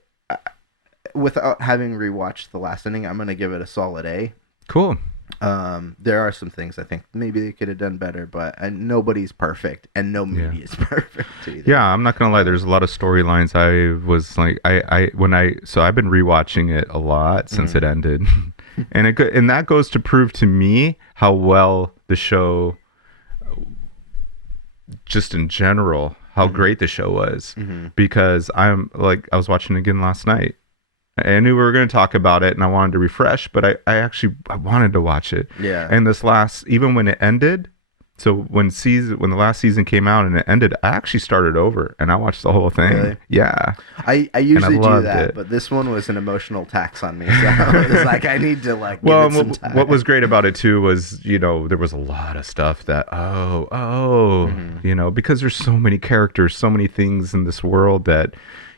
without having rewatched the last ending, I'm gonna give it a solid A. Cool. There are some things I think maybe they could have done better, but nobody's perfect, and no movie is perfect either. Yeah, I'm not gonna lie. There's a lot of storylines. I was like, so I've been rewatching it a lot since it ended, and that goes to prove to me how well the show, just in general, how great the show was. Because I was watching it again last night. I knew we were going to talk about it and I wanted to refresh, but I wanted to watch it. Yeah. And this even when it ended, So when the last season came out and it ended, I actually started over and I watched the whole thing. Really? Yeah. I usually do that, it. but this one was an emotional tax on me. So it was like, I need to like Well, give it some time. what was great about it too was, there was a lot of stuff that, because there's so many characters, so many things in this world that,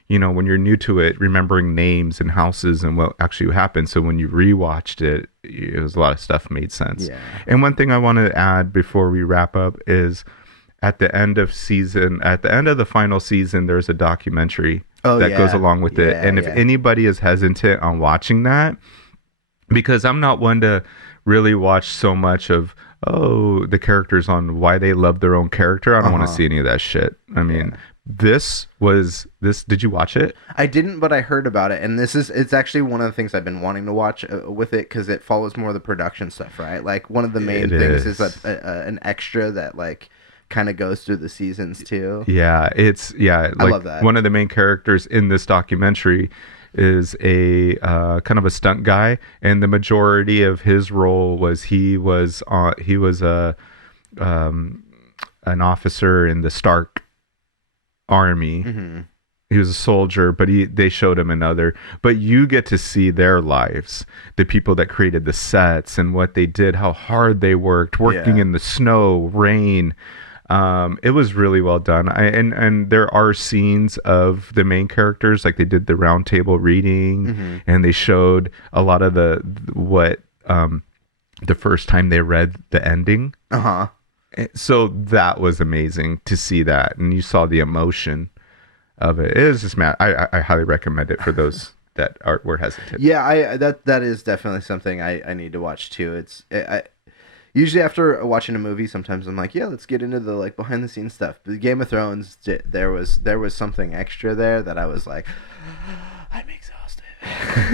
when you're new to it, remembering names and houses and what actually happened. So when you rewatched it, it was a lot of stuff made sense. Yeah. And one thing I want to add before we wrap up is at the end of the final season, there's a documentary that goes along with it. And if anybody is hesitant on watching that, because I'm not one to really watch so much of, the characters on why they love their own character. I don't want to see any of that shit. I mean, did you watch it? I didn't, but I heard about it. And it's actually one of the things I've been wanting to watch with it, because it follows more of the production stuff, right? Like one of the main things is an extra that like kind of goes through the seasons too. Yeah, I love that. One of the main characters in this documentary is a kind of a stunt guy, and the majority of his role was he was an officer in the Stark army. Mm-hmm. He was a soldier, but they showed him but you get to see their lives, the people that created the sets and what they did, how hard they working in the snow, rain. It was really well done. And there are scenes of the main characters, like they did the round table reading, and they showed a lot of the first time they read the ending. So that was amazing to see that, and you saw the emotion of it. It was just mad. I highly recommend it for those that were hesitant. Yeah, that is definitely something I need to watch too. Usually after watching a movie, sometimes I'm like, yeah, let's get into the like behind the scenes stuff. But Game of Thrones, there was something extra there that I was like, I'm exhausted.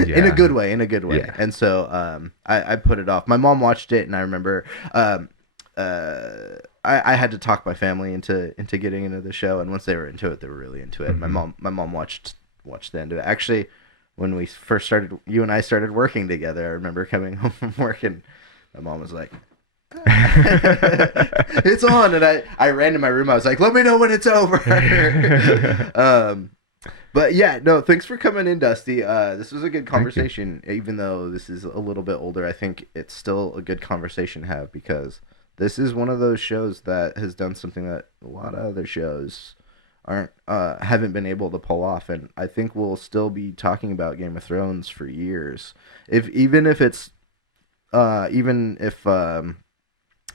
In a good way. Yeah. And so I put it off. My mom watched it, and I remember I had to talk my family into getting into the show, and once they were into it, they were really into it. Mm-hmm. My mom watched the end of it. Actually, when we first started, you and I started working together, I remember coming home from work, and my mom was like, it's on, and I ran to my room. I was like, let me know when it's over. But yeah, no, thanks for coming in, Dusty. This was a good conversation. Even though this is a little bit older, I think it's still a good conversation to have, because this is one of those shows that has done something that a lot of other shows haven't been able to pull off, and I think we'll still be talking about Game of Thrones for years, even if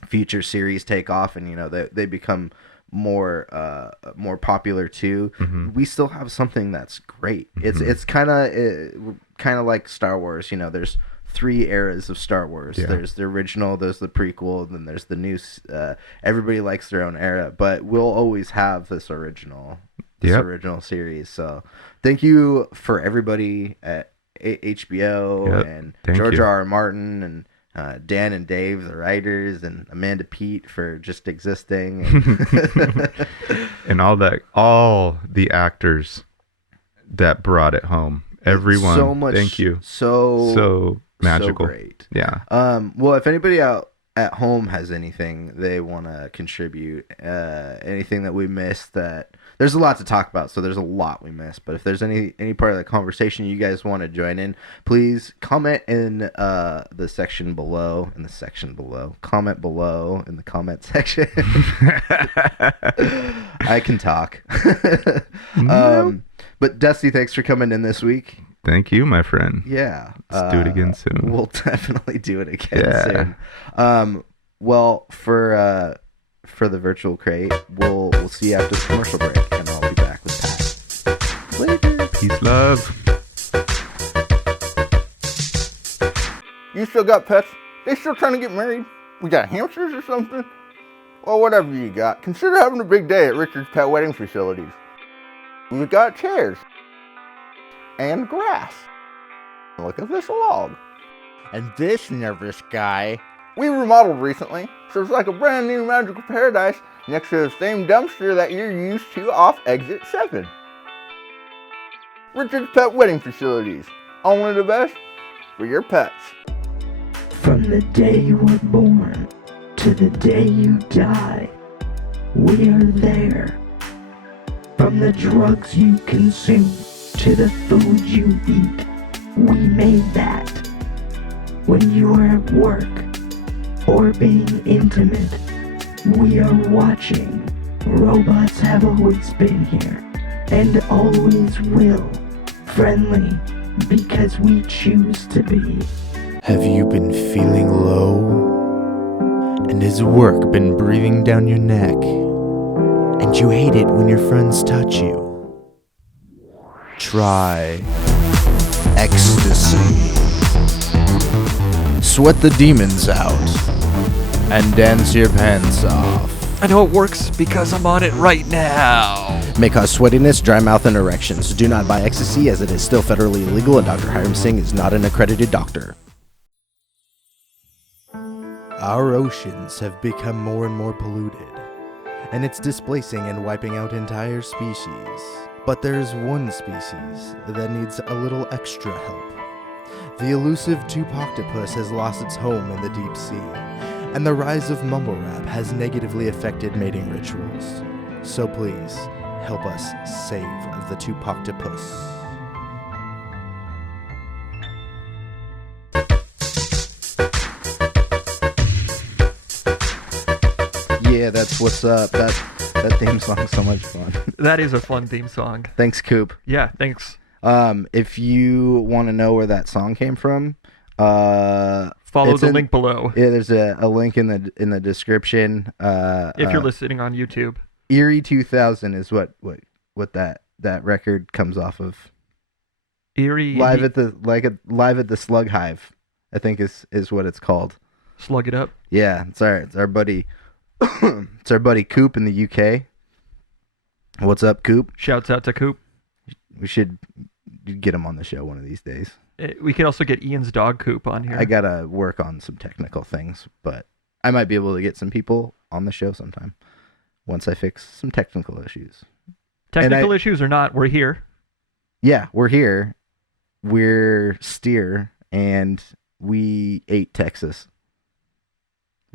future series take off and they become more popular too. Mm-hmm. We still have something that's great. Mm-hmm. It's kind of like Star Wars. There's 3 eras of Star Wars. Yeah. There's the original, there's the prequel, and then there's the new. Everybody likes their own era, but we'll always have this original series. So thank you for everybody at HBO and George R. Martin and Dan and Dave, the writers, and Amanda Pete for just existing, and all the actors that brought it home. Everyone, so much, thank you. So magical, so great. Yeah. Well, if anybody out at home has anything they want to contribute, anything that we missed, that there's a lot to talk about, so there's a lot we missed. But if there's any part of the conversation you guys want to join in, please comment in the section below. Comment below in the comment section. I can talk. But Dusty, thanks for coming in this week. Thank you, my friend. Yeah. Let's do it again soon. We'll definitely do it again soon. Well, for the virtual crate, we'll see you after the commercial break, and I'll be back with Pat. Later. Peace, love. You still got pets? They still trying to get married? We got hamsters or something? Well, whatever you got, consider having a big day at Richard's Pet Wedding Facilities. We've got chairs and grass. Look at this log. And this nervous guy. We remodeled recently, so it's like a brand new magical paradise next to the same dumpster that you're used to off exit 7. Richard's Pet Wedding Facilities. Only the best for your pets. From the day you were born to to the day you die. We are there. From the drugs you consume to the food you eat, we made that. When you are at work or being intimate, we are watching. Robots have always been here and always will. Friendly because we choose to be. Have you been feeling low? And has work been breathing down your neck? And you hate it when your friends touch you? Try ecstasy. Sweat the demons out and dance your pants off. I know it works because I'm on it right now. May cause sweatiness, dry mouth, and erections. Do not buy ecstasy as it is still federally illegal and Dr. Hiram Singh is not an accredited doctor. Our oceans have become more and more polluted, and it's displacing and wiping out entire species. But there's one species that needs a little extra help. The elusive tube-octopus has lost its home in the deep sea, and the rise of mumble rap has negatively affected mating rituals. So please, help us save the tube-octopus. Yeah, that's what's up. That theme song's so much fun. That is a fun theme song. Thanks, Coop. Yeah, thanks. If you want to know where that song came from, Follow the link below. Yeah, there's a link in the description. If you're listening on YouTube. Eerie 2000 is what that record comes off of. Eerie live at the Slug Hive, I think is what it's called. Slug it up. Yeah, it's our buddy. It's our buddy Coop in the UK. What's up, Coop? Shouts out to Coop. We should get him on the show one of these days. We could also get Ian's dog Coop on here. I gotta work on some technical things, but I might be able to get some people on the show sometime once I fix some technical issues. Technical issues or not, we're here. Yeah, we're here. We're Steer, and we ate Texas.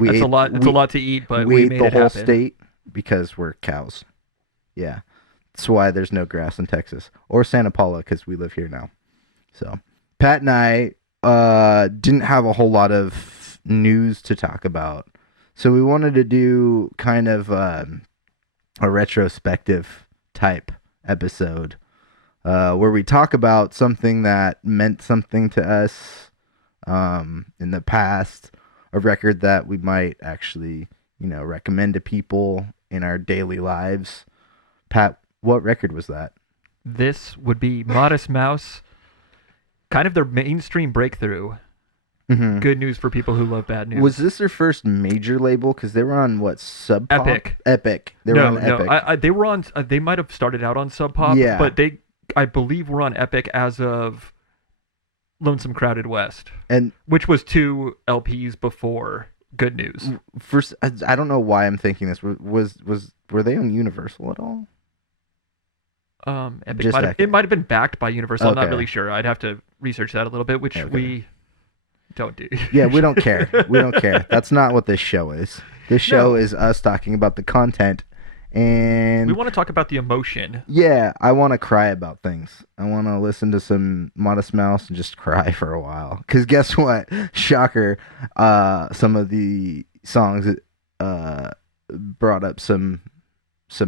It's a lot to eat, but we ate made the it whole happen. state because we're cows. Yeah, that's why there's no grass in Texas or Santa Paula because we live here now. So Pat and I didn't have a whole lot of news to talk about, so we wanted to do kind of a retrospective type episode where we talk about something that meant something to us in the past. A record that we might actually, recommend to people in our daily lives. Pat, what record was that? This would be Modest Mouse, kind of their mainstream breakthrough. Mm-hmm. Good news for people who love bad news. Was this their first major label? Because they were on what, Sub Pop? Epic. They were on Epic. No, they were on. They might have started out on Sub Pop. Yeah. But I believe, were on Epic as of Lonesome Crowded West, and which was 2 LPs before Good News. First, I don't know why I'm thinking this. Were they on Universal at all? Epic it might have been backed by Universal. Okay. I'm not really sure. I'd have to research that a little bit, which we don't do. Yeah, we don't care. We don't care. That's not what this show is. This show is us talking about the content. And we want to talk about the emotion. Yeah, I want to cry about things. I want to listen to some Modest Mouse and just cry for a while. Because guess what? Shocker. Some of the songs brought up some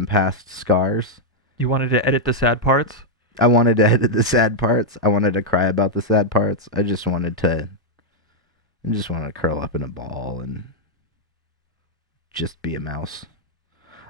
past scars. You wanted to edit the sad parts? I wanted to edit the sad parts. I wanted to cry about the sad parts. I just wanted to curl up in a ball and just be a mouse.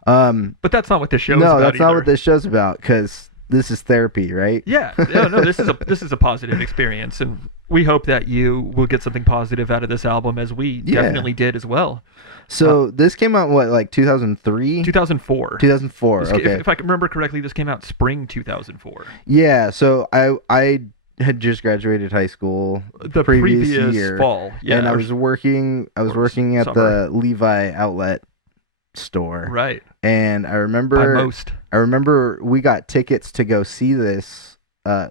But that's not what this show is about. No, that's not what this show's about, because this is therapy, right? Yeah. No, this is a positive experience, and we hope that you will get something positive out of this album, as we definitely did as well. So this came out, what, like 2003? 2004. 2004, okay. If I can remember correctly, this came out spring 2004. Yeah, so I had just graduated high school the previous year, fall. Yeah, and I was working at the Levi outlet store. Right. And I remember we got tickets to go see this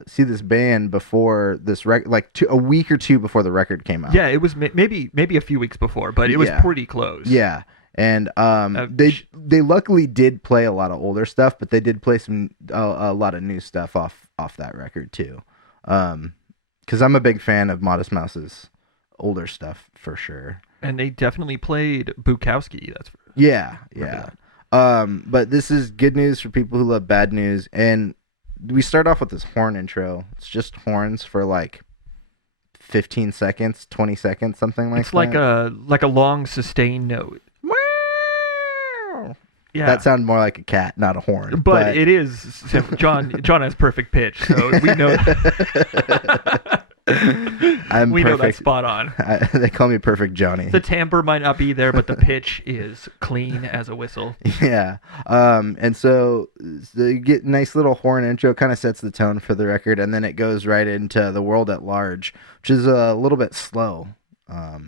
see this band before this record, like a week or two before the record came out. Yeah, it was maybe a few weeks before, but it was pretty close. Yeah, and they luckily did play a lot of older stuff, but they did play a lot of new stuff off that record too. Because I'm a big fan of Modest Mouse's older stuff for sure. And they definitely played Bukowski. Yeah. But this is good news for people who love bad news, and we start off with this horn intro. It's just horns for like 15 seconds, 20 seconds, something like that. It's like a long sustained note. Yeah. That sounded more like a cat, not a horn. But it is. John has perfect pitch, so we know that. We know that's spot on. They call me Perfect Johnny. The timbre might not be there, but the pitch is clean as a whistle. Yeah. And so you get nice little horn intro, kind of sets the tone for the record, and then it goes right into The World at Large, which is a little bit slow. A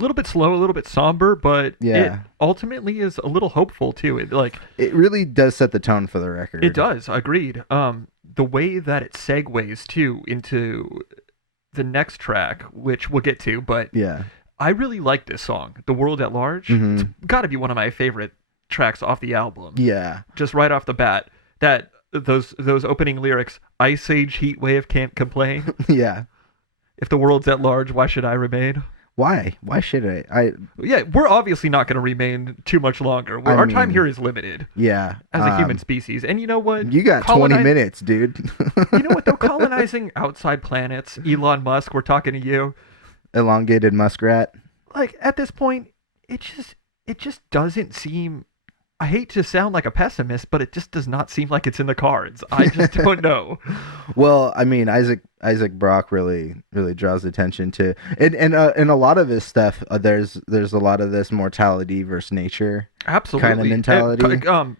little bit slow, a little bit somber, but it ultimately is a little hopeful too. It really does set the tone for the record. It does, agreed. The way that it segues too into the next track, which we'll get to, but I really like this song, The World at Large. Mm-hmm. It's got to be one of my favorite tracks off the album. Yeah. Just right off the bat, those opening lyrics, Ice Age heat wave can't complain. Yeah. If the world's at large, why should I remain? Why? Why should I? Yeah, we're obviously not going to remain too much longer. Our time here is limited. Yeah. As a human species. And you know what? You got 20 minutes, dude. You know what, though? Colonizing outside planets, Elon Musk, we're talking to you. Elongated muskrat. Like, at this point, it just doesn't seem... I hate to sound like a pessimist, but it just does not seem like it's in the cards. I just don't know. Well, I mean, Isaac Brock really draws attention to, and a lot of his stuff. There's a lot of this mortality versus nature. Absolutely. Kind of mentality.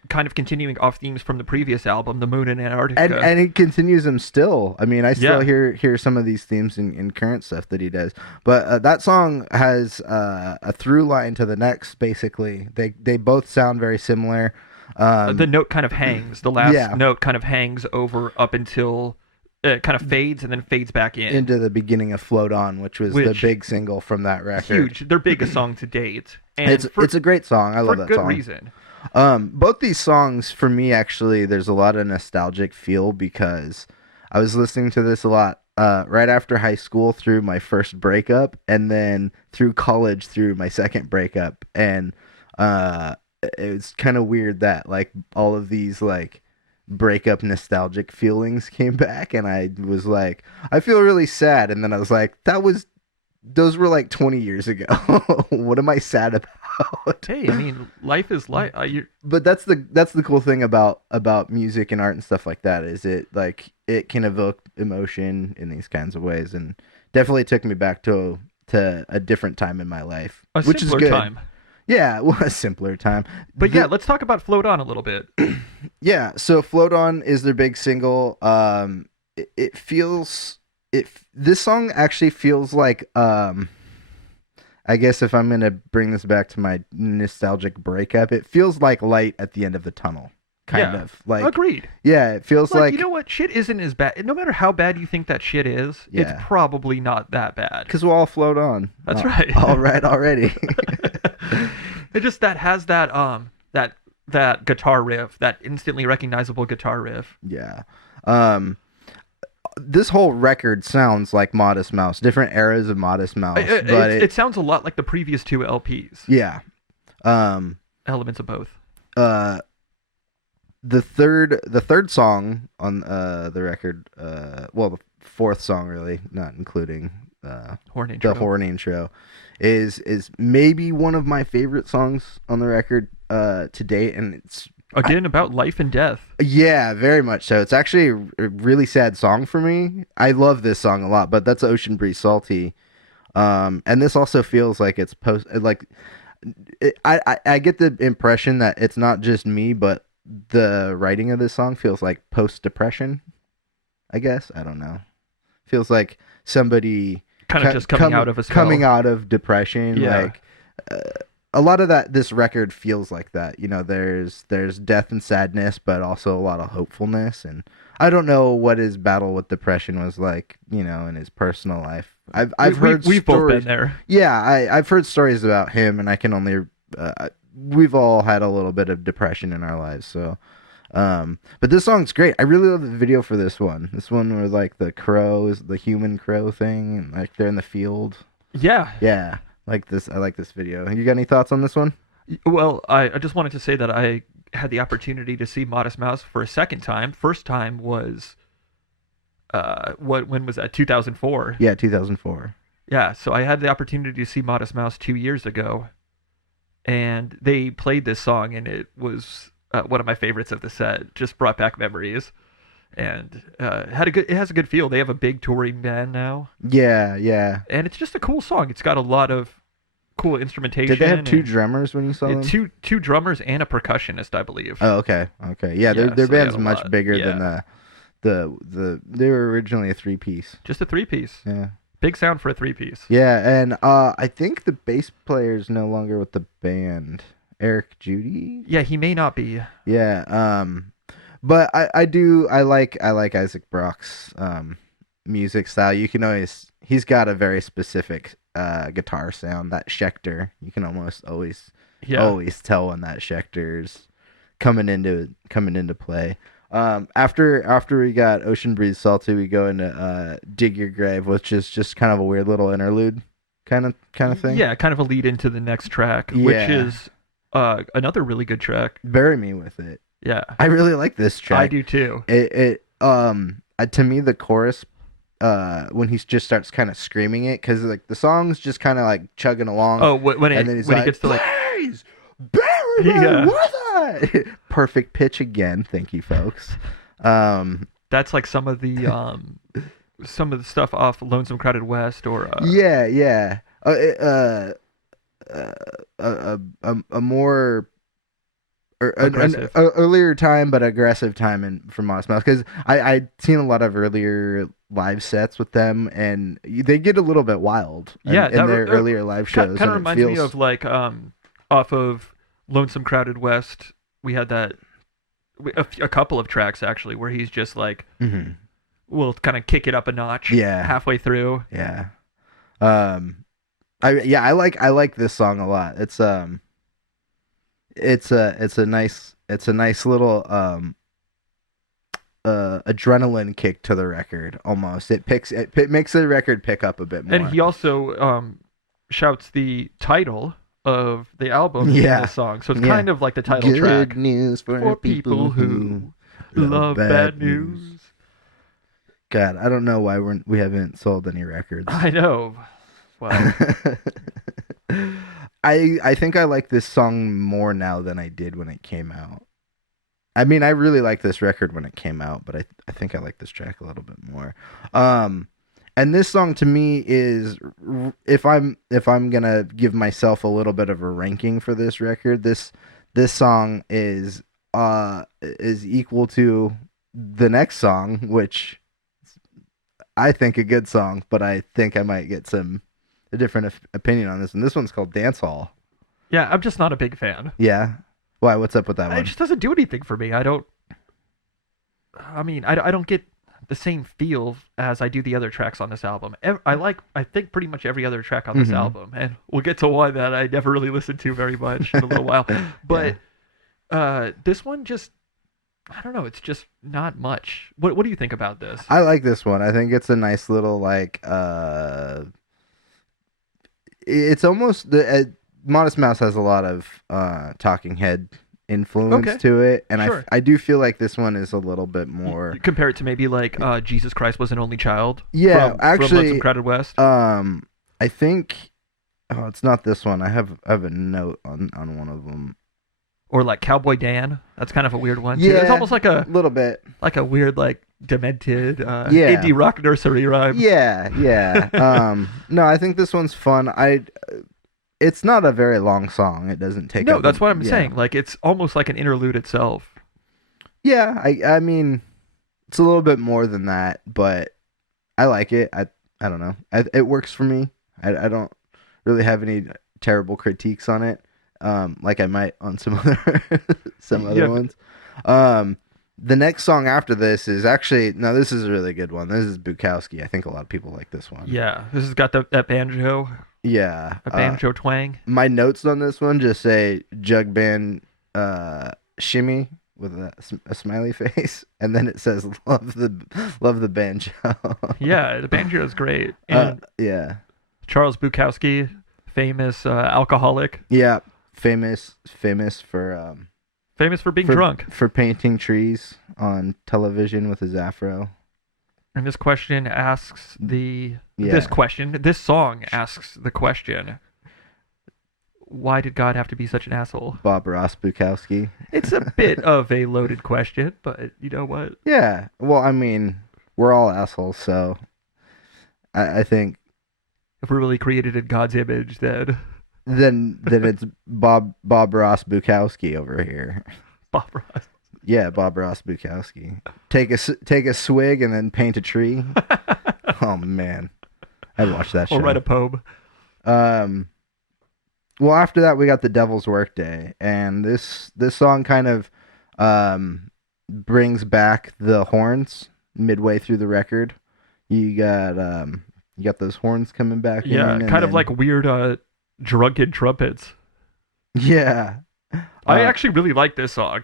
Kind of continuing off themes from the previous album, The Moon in Antarctica. And he continues them still. I mean, I still hear some of these themes in current stuff that he does. But that song has a through line to the next, basically. They both sound very similar. The note kind of hangs. The last note kind of hangs over up until... It kind of fades and then fades back into the beginning of Float On, which was the big single from that record. Huge, their biggest song to date. And it's a great song. I love that song. For good reason. Both these songs, for me, actually, there's a lot of nostalgic feel because I was listening to this a lot right after high school through my first breakup, and then through college through my second breakup, and it's kind of weird that like all of these like breakup nostalgic feelings came back, and I was like, I feel really sad, and then I was like, those were like 20 years ago. What am I sad about? Hey, I mean, life is life. But that's the cool thing about music and art and stuff like that, is it can evoke emotion in these kinds of ways, and definitely took me back to a different time in my life, which is good. Time. Yeah, well, a simpler time. But let's talk about Float On a little bit. Yeah, so Float On is their big single. This song actually feels like, I guess if I'm going to bring this back to my nostalgic breakup, it feels like light at the end of the tunnel. Kind of. Like, agreed. Yeah, it feels like... You know what? Shit isn't as bad. No matter how bad you think that shit is, it's probably not that bad. Because we'll all float on. That's right. All right already. It just has that guitar riff, that instantly recognizable guitar riff. Yeah. This whole record sounds like Modest Mouse, different eras of Modest Mouse. It sounds a lot like the previous two LPs. Yeah. Elements of both. The third song on the record, the fourth song really, not including the horn intro, is maybe one of my favorite songs on the record to date, and it's about life and death. Yeah, very much so. It's actually a really sad song for me. I love this song a lot, but that's Ocean Breeze Salty, and this also feels like it's I get the impression that it's not just me, but the writing of this song feels like post-depression, I guess. I don't know. Feels like somebody kind of just coming out of a spell. Coming out of depression. Yeah. Like, a lot of this record feels like that. You know, there's death and sadness, but also a lot of hopefulness. And I don't know what his battle with depression was like, you know, in his personal life. I've heard we've both stories. been there. Yeah, I've heard stories about him, and I can only we've all had a little bit of depression in our lives. So, but this song's great. I really love the video for this one. This one where like the crow is the human crow thing, and like they're in the field. Yeah. Yeah. Like this, I like this video. You got any thoughts on this one? Well, I just wanted to say that I had the opportunity to see Modest Mouse for a second time. First time was, when was that? 2004. Yeah, 2004. Yeah, so I had the opportunity to see Modest Mouse 2 years ago, and they played this song, and it was one of my favorites of the set. Just brought back memories, and it has a good feel. They have a big touring band now. Yeah, yeah. And it's just a cool song. It's got a lot of cool instrumentation. Did they have two drummers when you saw them? Two drummers and a percussionist, I believe. Oh, okay, okay. Yeah, their band's much bigger than they were originally a 3-piece. Just a 3-piece. Yeah. Big sound for a 3-piece. Yeah, and I think the bass player's no longer with the band. Eric Judy? Yeah, he may not be. Yeah, but I like Isaac Brock's music style. You can he's got a very specific guitar sound. That Schecter, you can almost always tell when that Schecter's coming into play. After we got Ocean Breeze Salty, we go into Dig Your Grave, which is just kind of a weird little interlude kind of thing. Yeah, kind of a lead into the next track, which is another really good track. Bury Me With It. Yeah, I really like this track. I do too. To me, the chorus when he just starts kind of screaming it, because like the song's just kind of like chugging along. Oh, when he gets to like, please bury me with it. Perfect pitch again. Thank you, folks. That's like some of the stuff off Lonesome Crowded West, or yeah. A more an earlier time, but aggressive time from Modest Mouse, because I'd seen a lot of earlier live sets with them, and they get a little bit wild. In their earlier live shows. Kind of reminds me of like off of Lonesome Crowded West. We had that a couple of tracks actually where he's just like, we'll kind of kick it up a notch. Yeah. Halfway through. Yeah. I like this song a lot. It's a nice little adrenaline kick to the record almost. It makes the record pick up a bit more. And he also shouts the title of the album in this song, so it's kind of like the title track. Good news for people who love bad news. God, I don't know why we haven't sold any records. I know. Well, I think I like this song more now than I did when it came out. I mean, I really liked this record when it came out, but I think I like this track a little bit more. And this song to me is, if I'm gonna give myself a little bit of a ranking for this record, this song is equal to the next song, which I think a good song, but I think I might get a different opinion on this. And this one's called Dance Hall. Yeah, I'm just not a big fan. Yeah. Why? What's up with that one? It just doesn't do anything for me. I don't get the same feel as I do the other tracks on this album. I think pretty much every other track on this album, and we'll get to one that I never really listened to very much in a little while. But this one just, I don't know, it's just not much. What do you think about this? I like this one. I think it's a nice little like it's almost Modest Mouse has a lot of Talking Head influence to it, and sure. I do feel like this one is a little bit more. You compare it to maybe like Jesus Christ Was an Only Child. Yeah, actually, from Lonesome Crowded West. I think it's not this one. I have a note on one of them. Or like Cowboy Dan. That's kind of a weird one. Yeah, too. It's almost like a little bit like a weird like demented indie rock nursery rhyme. Yeah. No, I think this one's fun. It's not a very long song. It doesn't take. No, that's what I'm saying. Like it's almost like an interlude itself. Yeah, I mean, it's a little bit more than that, but I like it. I don't know. It works for me. I don't really have any terrible critiques on it. like I might on some other Yeah. ones. The next song after this is actually this is a really good one. This is Bukowski. I think a lot of people like this one. Yeah, this has got that banjo, Yeah. a banjo twang. My notes on this one just say jug band shimmy with a smiley face, and then it says love the banjo. Yeah, the banjo is great. And Yeah. Charles Bukowski, famous alcoholic, Yeah. Famous for famous for being drunk. for painting trees on television with his afro. And this question asks the Yeah. this song asks the question, why did God have to be such an asshole? Bob Ross Bukowski. It's a bit of a loaded question, but you know what? Yeah. Well, I mean, we're all assholes, so I think If we're really created in God's image, then then it's Bob Ross Bukowski over here. Bob Ross. Yeah, Bob Ross Bukowski. Take a swig and then paint a tree. Oh man, I'd watch that show. Or write a poem. Well, after that we got The Devil's Workday, and this song kind of brings back the horns midway through the record. You got those horns coming back. Yeah, in, kind of like weird drunken trumpets. Yeah. I actually really like this song.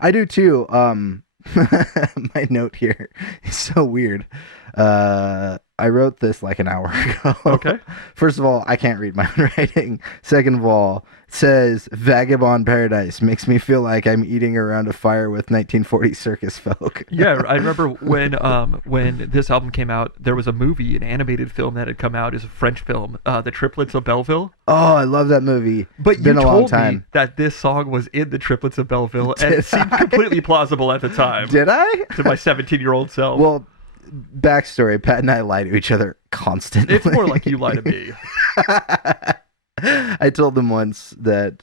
I do too. My note here is so weird. I wrote this like an hour ago. Okay. First of all, I can't read my own writing. Second of all, it says Vagabond Paradise makes me feel like I'm eating around a fire with 1940 circus folk. Yeah, I remember when this album came out, there was a movie, an animated film that had come out as a French film, The Triplets of Belleville. Oh, I love that movie. But It's been you a long told time. me that this song was in The Triplets of Belleville, and Did it seemed I? completely plausible at the time. Did I? To my 17-year-old self. Well, backstory, Pat and I lie to each other constantly. It's more like you lie to me. I told them once that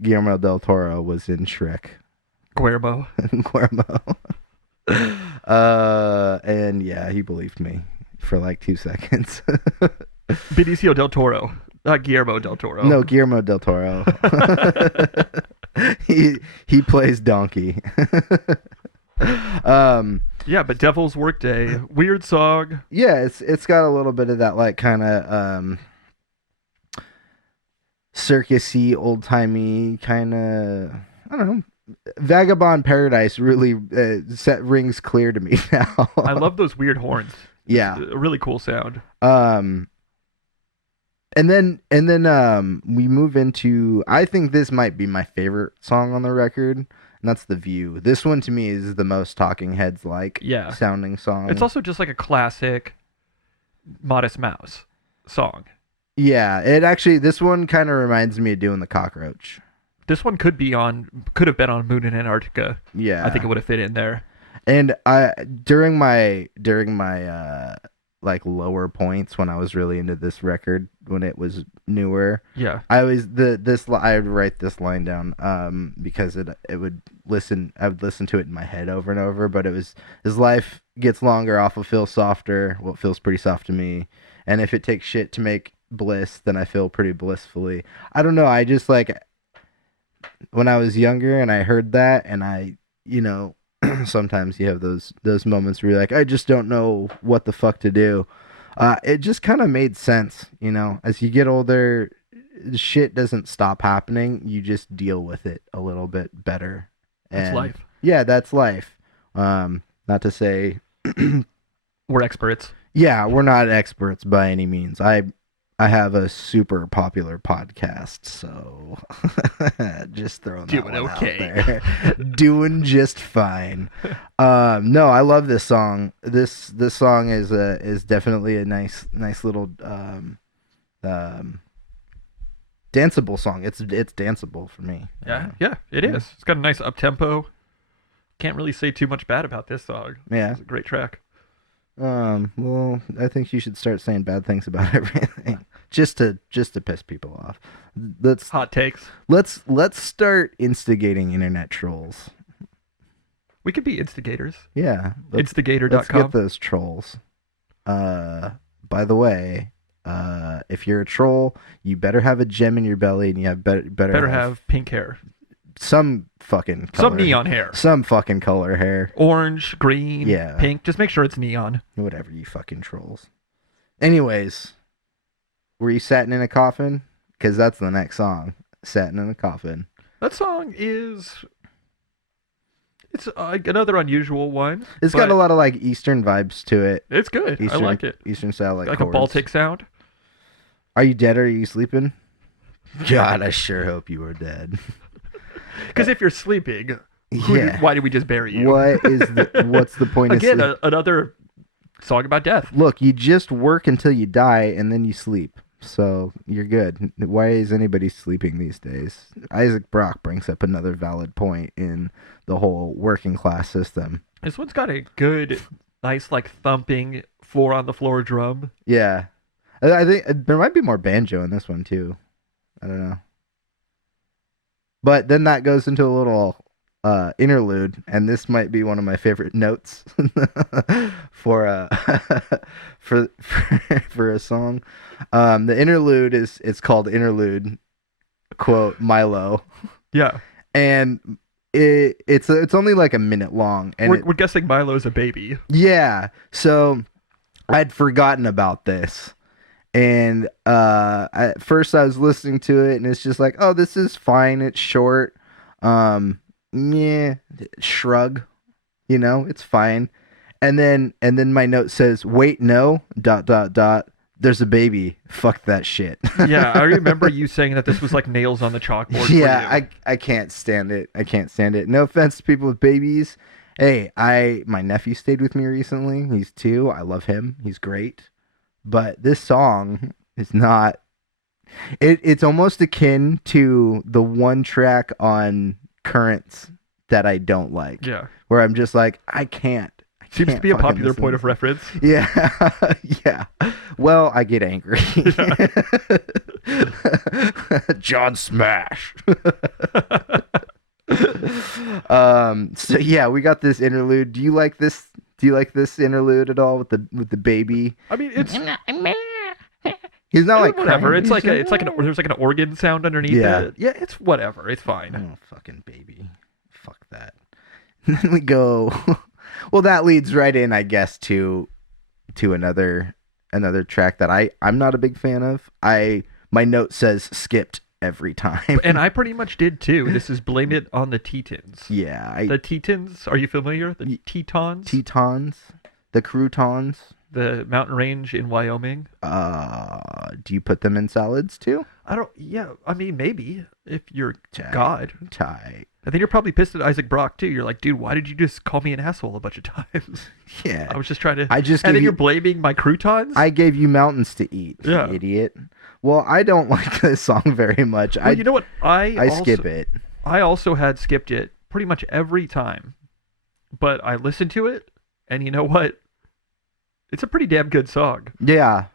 Guillermo del Toro was in Shrek. Guillermo. Guillermo. And yeah, he believed me for like 2 seconds. Benicio del Toro. Not Guillermo del Toro. No, Guillermo del Toro. he plays Donkey. Yeah, but Devil's Workday, weird song. Yeah, it's got a little bit of that like kind of circusy, old timey kind of, I don't know. Vagabond Paradise really rings clear to me now. I love those weird horns. Yeah, It's a really cool sound. and then we move into, I think this might be my favorite song on the record, and that's The View. This one to me is the most Talking Heads like sounding song. It's also just like a classic Modest Mouse song. Yeah, it actually, this one kind of reminds me of Doing the Cockroach. This one could have been on Moon in Antarctica. Yeah, I think it would have fit in there. And during my like lower points when I was really into this record when it was newer. Yeah. I was I would write this line down because I would listen to it in my head over and over, but it was, as life gets longer, awful feels softer. Well, it feels pretty soft to me. And if it takes shit to make bliss, then I feel pretty blissfully. I don't know, I just like when I was younger and I heard that, and I, sometimes you have those moments where you're like, I just don't know what the fuck to do. It just kind of made sense, as you get older, shit doesn't stop happening. You just deal with it a little bit better. That's life. Yeah, that's life. Not to say we're experts. Yeah, we're not experts by any means. I have a super popular podcast, so just throwing that one out there. Doing just fine. No, I love this song. This song is definitely a nice little danceable song. It's danceable for me. Yeah, it is. It's got a nice up tempo. Can't really say too much bad about this song. Yeah, it's a great track. Well, I think you should start saying bad things about everything, just to piss people off. Hot takes. Let's start instigating internet trolls. We could be instigators. Yeah, Instigator.com. Let's get those trolls. By the way, If you're a troll, you better have a gem in your belly, and you have better have pink hair. Some fucking color. Some neon hair. Some fucking color hair. Orange, green, Yeah. pink. Just make sure it's neon. Whatever, you fucking trolls. Anyways, were you satin in a coffin? Because that's the next song. Satin in a coffin. That song is... It's another unusual one. It's got a lot of like Eastern vibes to it. It's good. I like it. Eastern style, like a chords. Baltic sound. Are you dead or are you sleeping? God, I sure hope you are dead. Because if you're sleeping, why did we just bury you? What's the point Again, of sleep? Another song about death. Look, you just work until you die and then you sleep. So you're good. Why is anybody sleeping these days? Isaac Brock brings up another valid point in the whole working class system. This one's got a good, nice, like thumping floor on the floor drum. Yeah. I think there might be more banjo in this one too. I don't know. But then that goes into a little interlude, and this might be one of my favorite notes for a song. The interlude it's called interlude, quote Milo. Yeah. And it's only like a minute long, and we're guessing Milo's a baby. Yeah. So I'd forgotten about this. And at first I was listening to it, and it's just like, oh, this is fine. It's short. Shrug. It's fine. And then my note says, wait, no, ... There's a baby. Fuck that shit. Yeah, I remember you saying that this was like nails on the chalkboard. Yeah, I can't stand it. I can't stand it. No offense to people with babies. Hey, my nephew stayed with me recently. He's 2. I love him. He's great. But this song is not... It's almost akin to the one track on Currents that I don't like. Yeah. Where I'm just like, I can't. Seems to be a popular point of reference. Yeah. Yeah. Well, I get angry. John Smash. So yeah, we got this interlude. Do you like this interlude at all with the baby? I mean, it's he's not like whatever. crying. There's like an organ sound underneath it. Yeah, it's whatever. It's fine. Oh, fucking baby. Fuck that. And then we go. Well, that leads right in, I guess, to another track that I'm not a big fan of. My note says skipped every time. And I pretty much did too. This is Blame It on the Tetons. Yeah. The Tetons, are you familiar? The Tetons? Tetons? The croutons? The mountain range in Wyoming. Do you put them in salads too? I mean, maybe, if you're God. Tight. I think you're probably pissed at Isaac Brock too. You're like, dude, why did you just call me an asshole a bunch of times? Yeah. I was just trying to... and then you're blaming my croutons? I gave you mountains to eat, you idiot. Well, I don't like this song very much. Well, you know what? I skip it. I also had skipped it pretty much every time. But I listened to it, and you know what? It's a pretty damn good song. Yeah.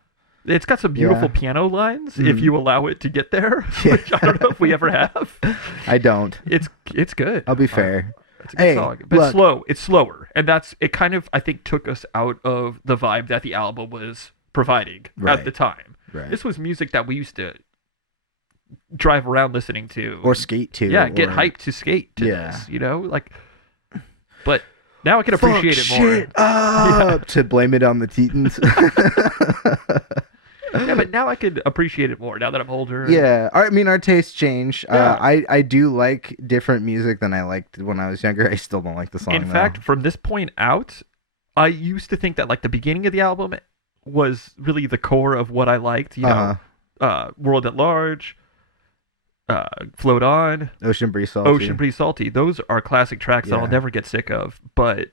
It's got some beautiful piano lines, if you allow it to get there, which I don't know if we ever have. I don't. It's good. I'll be fair. It's a good song. But it's slow. It's slower. And it kind of, I think, took us out of the vibe that the album was providing at the time. Right. This was music that we used to drive around listening to. Or skate to. Yeah, get hyped to skate to this, But now I can appreciate it more. To blame it on the Tetons. Yeah, but now I could appreciate it more now that I'm older. Yeah, I mean, our tastes change. Yeah. I do like different music than I liked when I was younger. I still don't like the song. In fact, from this point out, I used to think that like the beginning of the album was really the core of what I liked. World at Large, Float On, Ocean Breeze Salty. Those are classic tracks that I'll never get sick of. But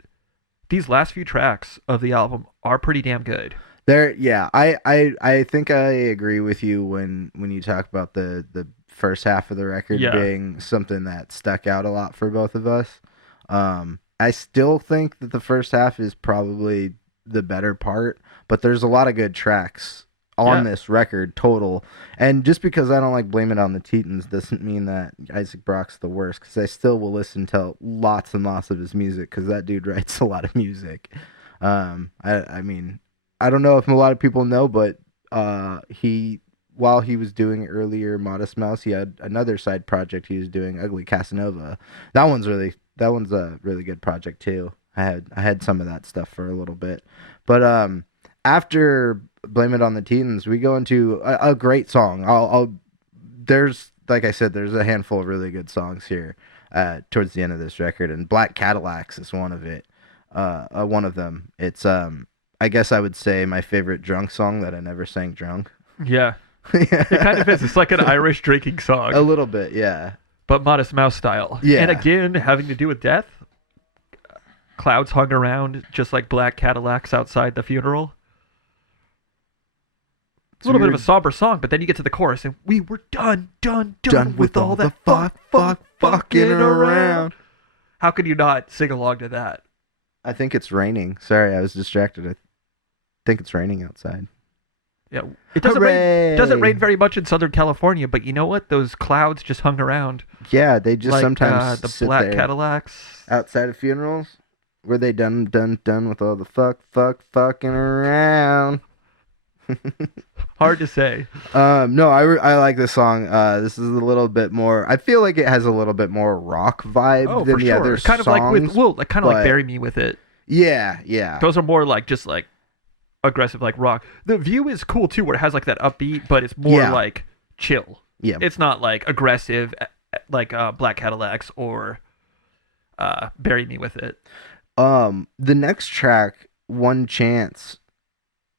these last few tracks of the album are pretty damn good. I think I agree with you when you talk about the first half of the record being something that stuck out a lot for both of us. I still think that the first half is probably the better part, but there's a lot of good tracks on this record total. And just because I don't like Blame It on the Tetons doesn't mean that Isaac Brock's the worst, because I still will listen to lots and lots of his music, because that dude writes a lot of music. I mean, I don't know if a lot of people know, but he while he was doing earlier Modest Mouse, he had another side project he was doing, Ugly Casanova. That one's a really good project too. I had some of that stuff for a little bit, but after Blame It on the Teens, we go into a great song. There's, like I said, there's a handful of really good songs here towards the end of this record, and Black Cadillacs is one of them. It's I guess I would say my favorite drunk song that I never sang drunk. Yeah. It kind of is. It's like an Irish drinking song. A little bit, yeah. But Modest Mouse style. Yeah. And again, having to do with death. Clouds hung around just like black Cadillacs outside the funeral. It's a little bit of a somber song, but then you get to the chorus and we were done with all that fucking around. How could you not sing along to that? I think it's raining. Sorry, I was distracted. I think it's raining outside. Yeah, it doesn't rain very much in Southern California, but you know what? Those clouds just hung around. Yeah, they just like, sometimes the sit black there. Cadillacs Outside of funerals. Were they done with all the fucking around? Hard to say. No, I like this song. This is a little bit more. I feel like it has a little bit more rock vibe than the other kind songs. Like like Bury Me With It. Yeah. Those are more like just like aggressive like rock. The View is cool too, where it has like that upbeat, but it's more like chill. Yeah, it's not like aggressive like Black Cadillacs or Bury Me With It. The next track, One Chance,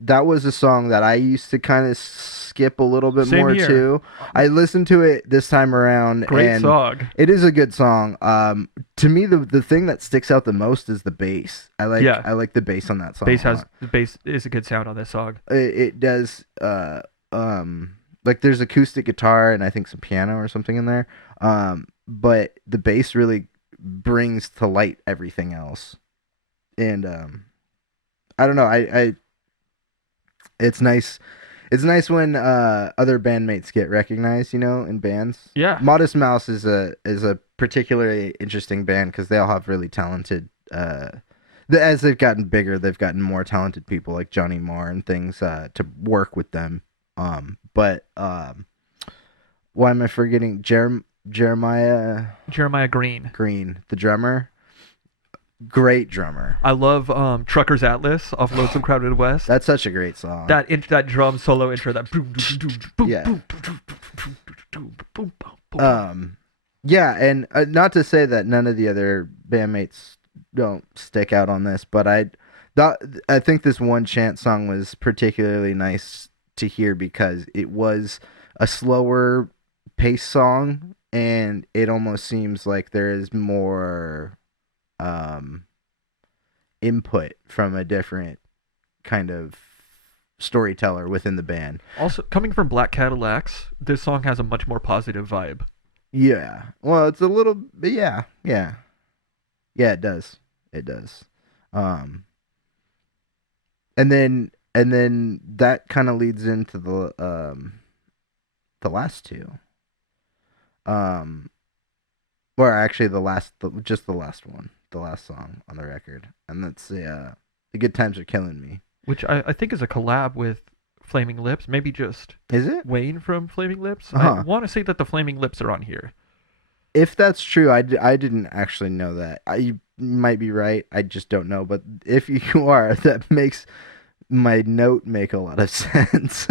that was a song that I used to kind of skip a little bit Same more here. too. I listened to it this time around. Great song. It is a good song. To me, the thing that sticks out the most is the bass. I like the bass on that song. The bass is a good sound on this song. It does. Like there's acoustic guitar and I think some piano or something in there. But the bass really brings to light everything else. And I don't know. It's nice. It's nice when other bandmates get recognized, in bands. Yeah. Modest Mouse is a particularly interesting band because they all have really talented. As they've gotten bigger, they've gotten more talented people like Johnny Marr and things to work with them. But why am I forgetting Jeremiah Green, the drummer? Great drummer. I love Trucker's Atlas off Lonesome Crowded West. That's such a great song. That drum solo intro, that yeah, and not to say that none of the other bandmates don't stick out on this, but I think this One Chance song was particularly nice to hear because it was a slower pace song, and it almost seems like there is more input from a different kind of storyteller within the band. Also, coming from Black Cadillacs, this song has a much more positive vibe. Yeah. Well, it's a little bit, yeah. Yeah, it does. And then that kind of leads into the last two. Or actually just the last one. The last song on the record, and that's the Good Times Are Killing Me, which I think is a collab with Flaming Lips. Maybe just is it Wayne from Flaming Lips? Uh-huh. I want to say that the Flaming Lips are on here. If that's true, I didn't actually know that. You might be right. I just don't know. But if you are, that makes my note make a lot of sense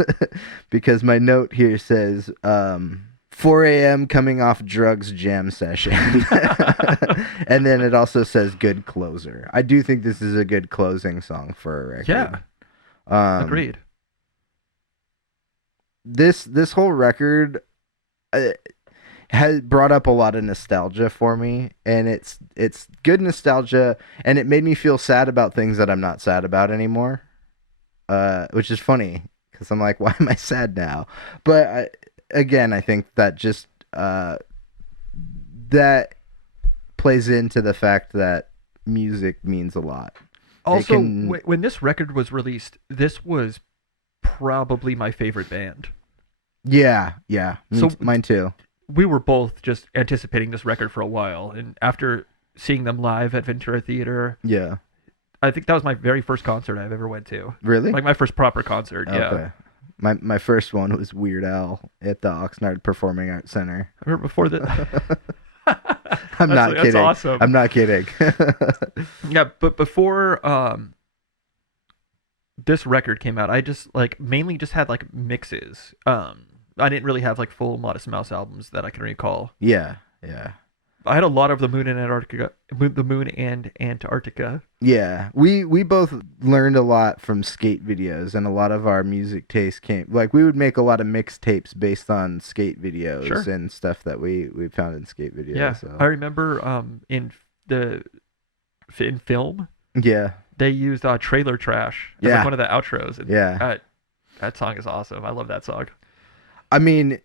because my note here says 4 a.m. coming off drugs jam session. And then it also says good closer. I do think this is a good closing song for a record. Yeah. Agreed. This whole record has brought up a lot of nostalgia for me, and it's good nostalgia, and it made me feel sad about things that I'm not sad about anymore. Which is funny because I'm like, why am I sad now? But again, I think that just that plays into the fact that music means a lot. Also, when this record was released, this was probably my favorite band. Yeah, mine too. We were both just anticipating this record for a while, and after seeing them live at Ventura Theater, yeah, I think that was my very first concert I've ever went to. Really? Like my first proper concert. Okay. Yeah. My first one was Weird Al at the Oxnard Performing Arts Center. I remember before that. I'm not kidding. That's awesome. I'm not kidding. Yeah, but before this record came out, I just mainly just had mixes. I didn't really have full Modest Mouse albums that I can recall. Yeah. I had a lot of the Moon and Antarctica. Yeah, we both learned a lot from skate videos, and a lot of our music taste came we would make a lot of mixtapes based on skate videos and stuff that we found in skate videos. Yeah, so. I remember in film. Yeah, they used Trailer Trash as one of the outros. And that song is awesome. I love that song. I mean,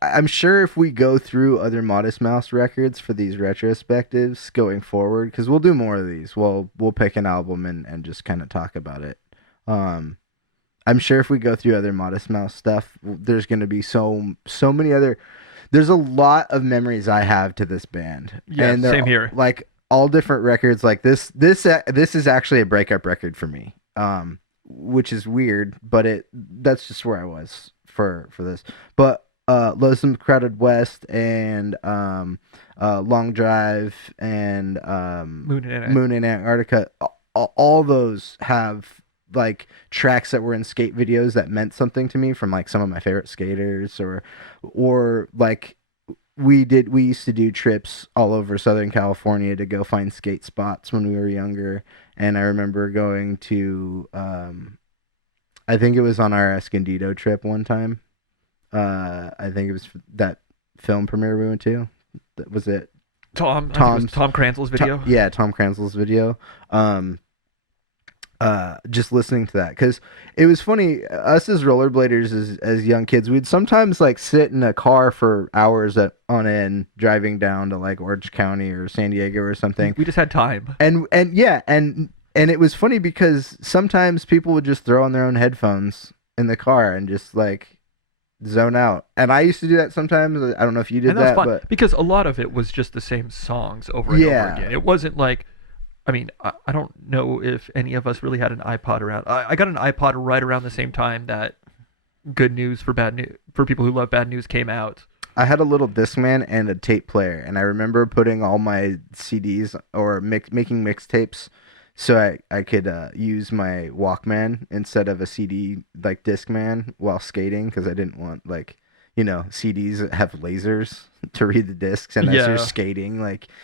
I'm sure if we go through other Modest Mouse records for these retrospectives going forward, because we'll do more of these, we'll pick an album and just kind of talk about it. I'm sure if we go through other Modest Mouse stuff, there's going to be so many other. There's a lot of memories I have to this band. Yeah, and same here. All different records. This is actually a breakup record for me, which is weird, but that's just where I was for this. But Lonesome Crowded West and Long Drive and Moon in Antarctica, all those have tracks that were in skate videos that meant something to me from some of my favorite skaters, or we used to do trips all over Southern California to go find skate spots when we were younger. And I remember going to I think it was on our Escondido trip one time. I think it was that film premiere we went to. Was it Tom Cranzel's video? Tom Cranzel's video. Just listening to that, because it was funny. Us as rollerbladers, as young kids, we'd sometimes sit in a car for hours on end, driving down to Orange County or San Diego or something. We just had time. And it was funny because sometimes people would just throw on their own headphones in the car and just zone out. And I used to do that sometimes. I don't know if you did that, fun, but because a lot of it was just the same songs over and over again. It wasn't I mean, I don't know if any of us really had an iPod around. I got an iPod right around the same time that Good News for People Who Love Bad News came out. I had a little Discman and a tape player, and I remember putting all my CDs or making mixtapes so I could use my Walkman instead of a CD Discman while skating, because I didn't want CDs that have lasers to read the discs, and as you're skating,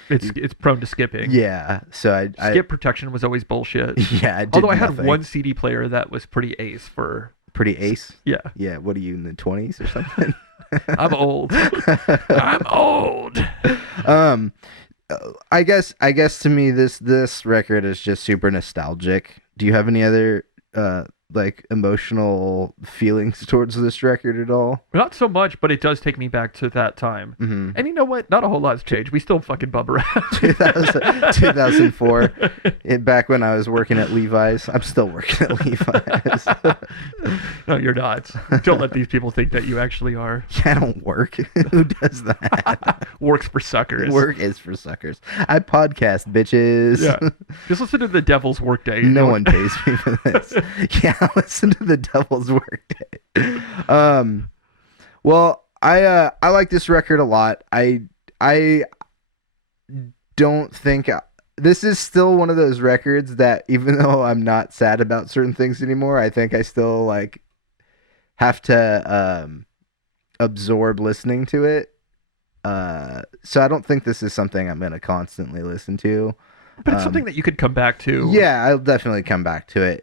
it's prone to skipping. Yeah, so skip protection was always bullshit. Yeah, although I had one CD player that was pretty ace for. Pretty ace? Yeah. Yeah. What are you, in the 20s or something? I'm old. I'm old. I guess to me this record is just super nostalgic. Do you have any other emotional feelings towards this record at all? Not so much, but it does take me back to that time. Mm-hmm. And you know what? Not a whole lot's changed. We still fucking bum around. 2004, back when I was working at Levi's. I'm still working at Levi's. No, you're not. Don't let these people think that you actually are. Yeah, I don't work. Who does that? Works for suckers. Work is for suckers. I podcast, bitches. Yeah. Just listen to the Devil's Workday. No one pays me for this. Yeah, listen to the Devil's Workday. Well, I like this record a lot. I don't think this is still one of those records that, even though I'm not sad about certain things anymore, I think I still have to absorb listening to it. So I don't think this is something I'm gonna constantly listen to. But it's something that you could come back to. Yeah, I'll definitely come back to it.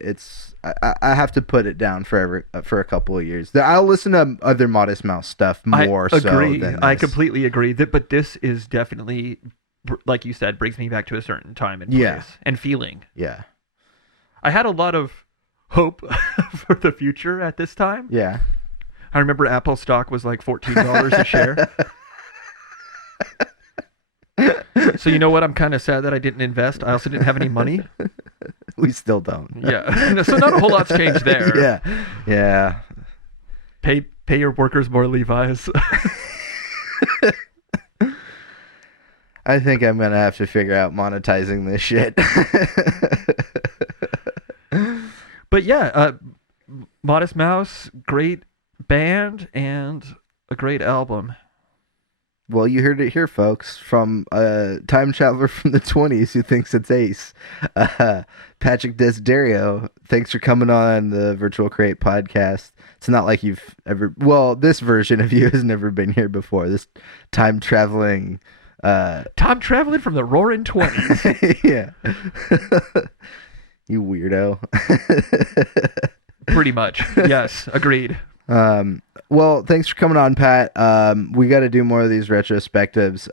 I have to put it down for a couple of years. I'll listen to other Modest Mouse stuff more. I agree. So than this. I completely agree. But this is definitely, like you said, brings me back to a certain time and place and feeling. Yeah. I had a lot of hope for the future at this time. Yeah. I remember Apple stock was $14 a share. So you know what? I'm kind of sad that I didn't invest. I also didn't have any money. We still don't. Yeah. So not a whole lot's changed there. Yeah. Yeah. Pay your workers more, Levi's. I think I'm gonna have to figure out monetizing this shit. But yeah, Modest Mouse, great band and a great album. Well, you heard it here, folks, from a time traveler from the 20s who thinks it's Ace. Patrick Desiderio, thanks for coming on the Virtual Crate podcast. It's not like you've ever... Well, this version of you has never been here before. This time traveling... Time traveling from the roaring 20s. Yeah. You weirdo. Pretty much. Yes, agreed. Well, thanks for coming on, Pat. We got to do more of these retrospectives.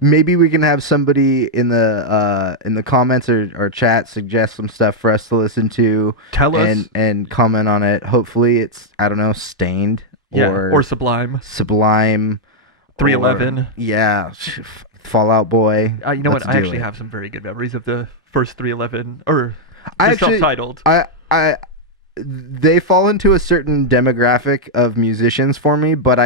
Maybe we can have somebody in the comments or chat suggest some stuff for us to listen to. Tell us and comment on it. Hopefully, it's Stained or Sublime. 311. Yeah, Fallout Boy. You know what? I actually have some very good memories of the first 311 or self-titled. They fall into a certain demographic of musicians for me, but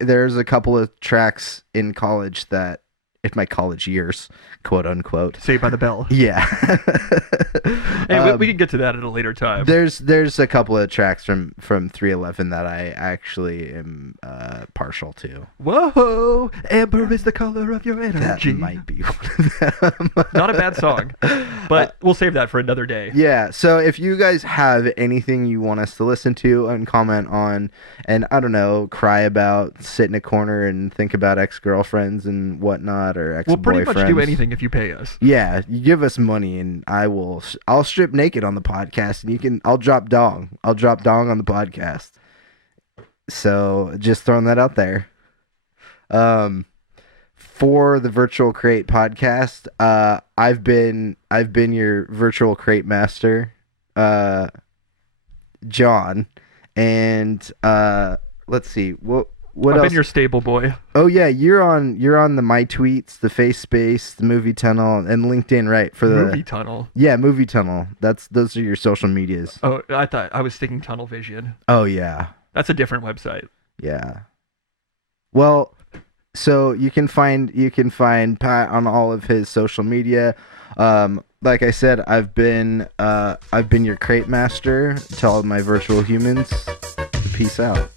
there's a couple of tracks in college in my college years, quote unquote. Saved by the Bell. Yeah. Hey, we can get to that at a later time. There's a couple of tracks from 311 that I actually am partial to. Whoa, amber is the color of your energy. That might be one of them. Not a bad song, but we'll save that for another day. Yeah, so if you guys have anything you want us to listen to and comment on, and I don't know, cry about, sit in a corner and think about ex-girlfriends and whatnot, or ex-boyfriends. We'll pretty much do anything if you pay us. Yeah, you give us money and I'll strip naked on the podcast and I'll drop dong on the podcast. So just throwing that out there. For the Virtual Crate podcast, I've been your Virtual Crate master, John, and let's see what I've else? been your stable boy. Oh yeah, you're on the My Tweets, the Face Space, the Movie Tunnel, and LinkedIn, right? For the Movie Tunnel. Yeah, Movie Tunnel. Those are your social medias. Oh, I thought I was thinking Tunnel Vision. Oh yeah. That's a different website. Yeah. Well, so you can find Pat on all of his social media. Like I said, I've been your crate master to all of my virtual humans. Peace out.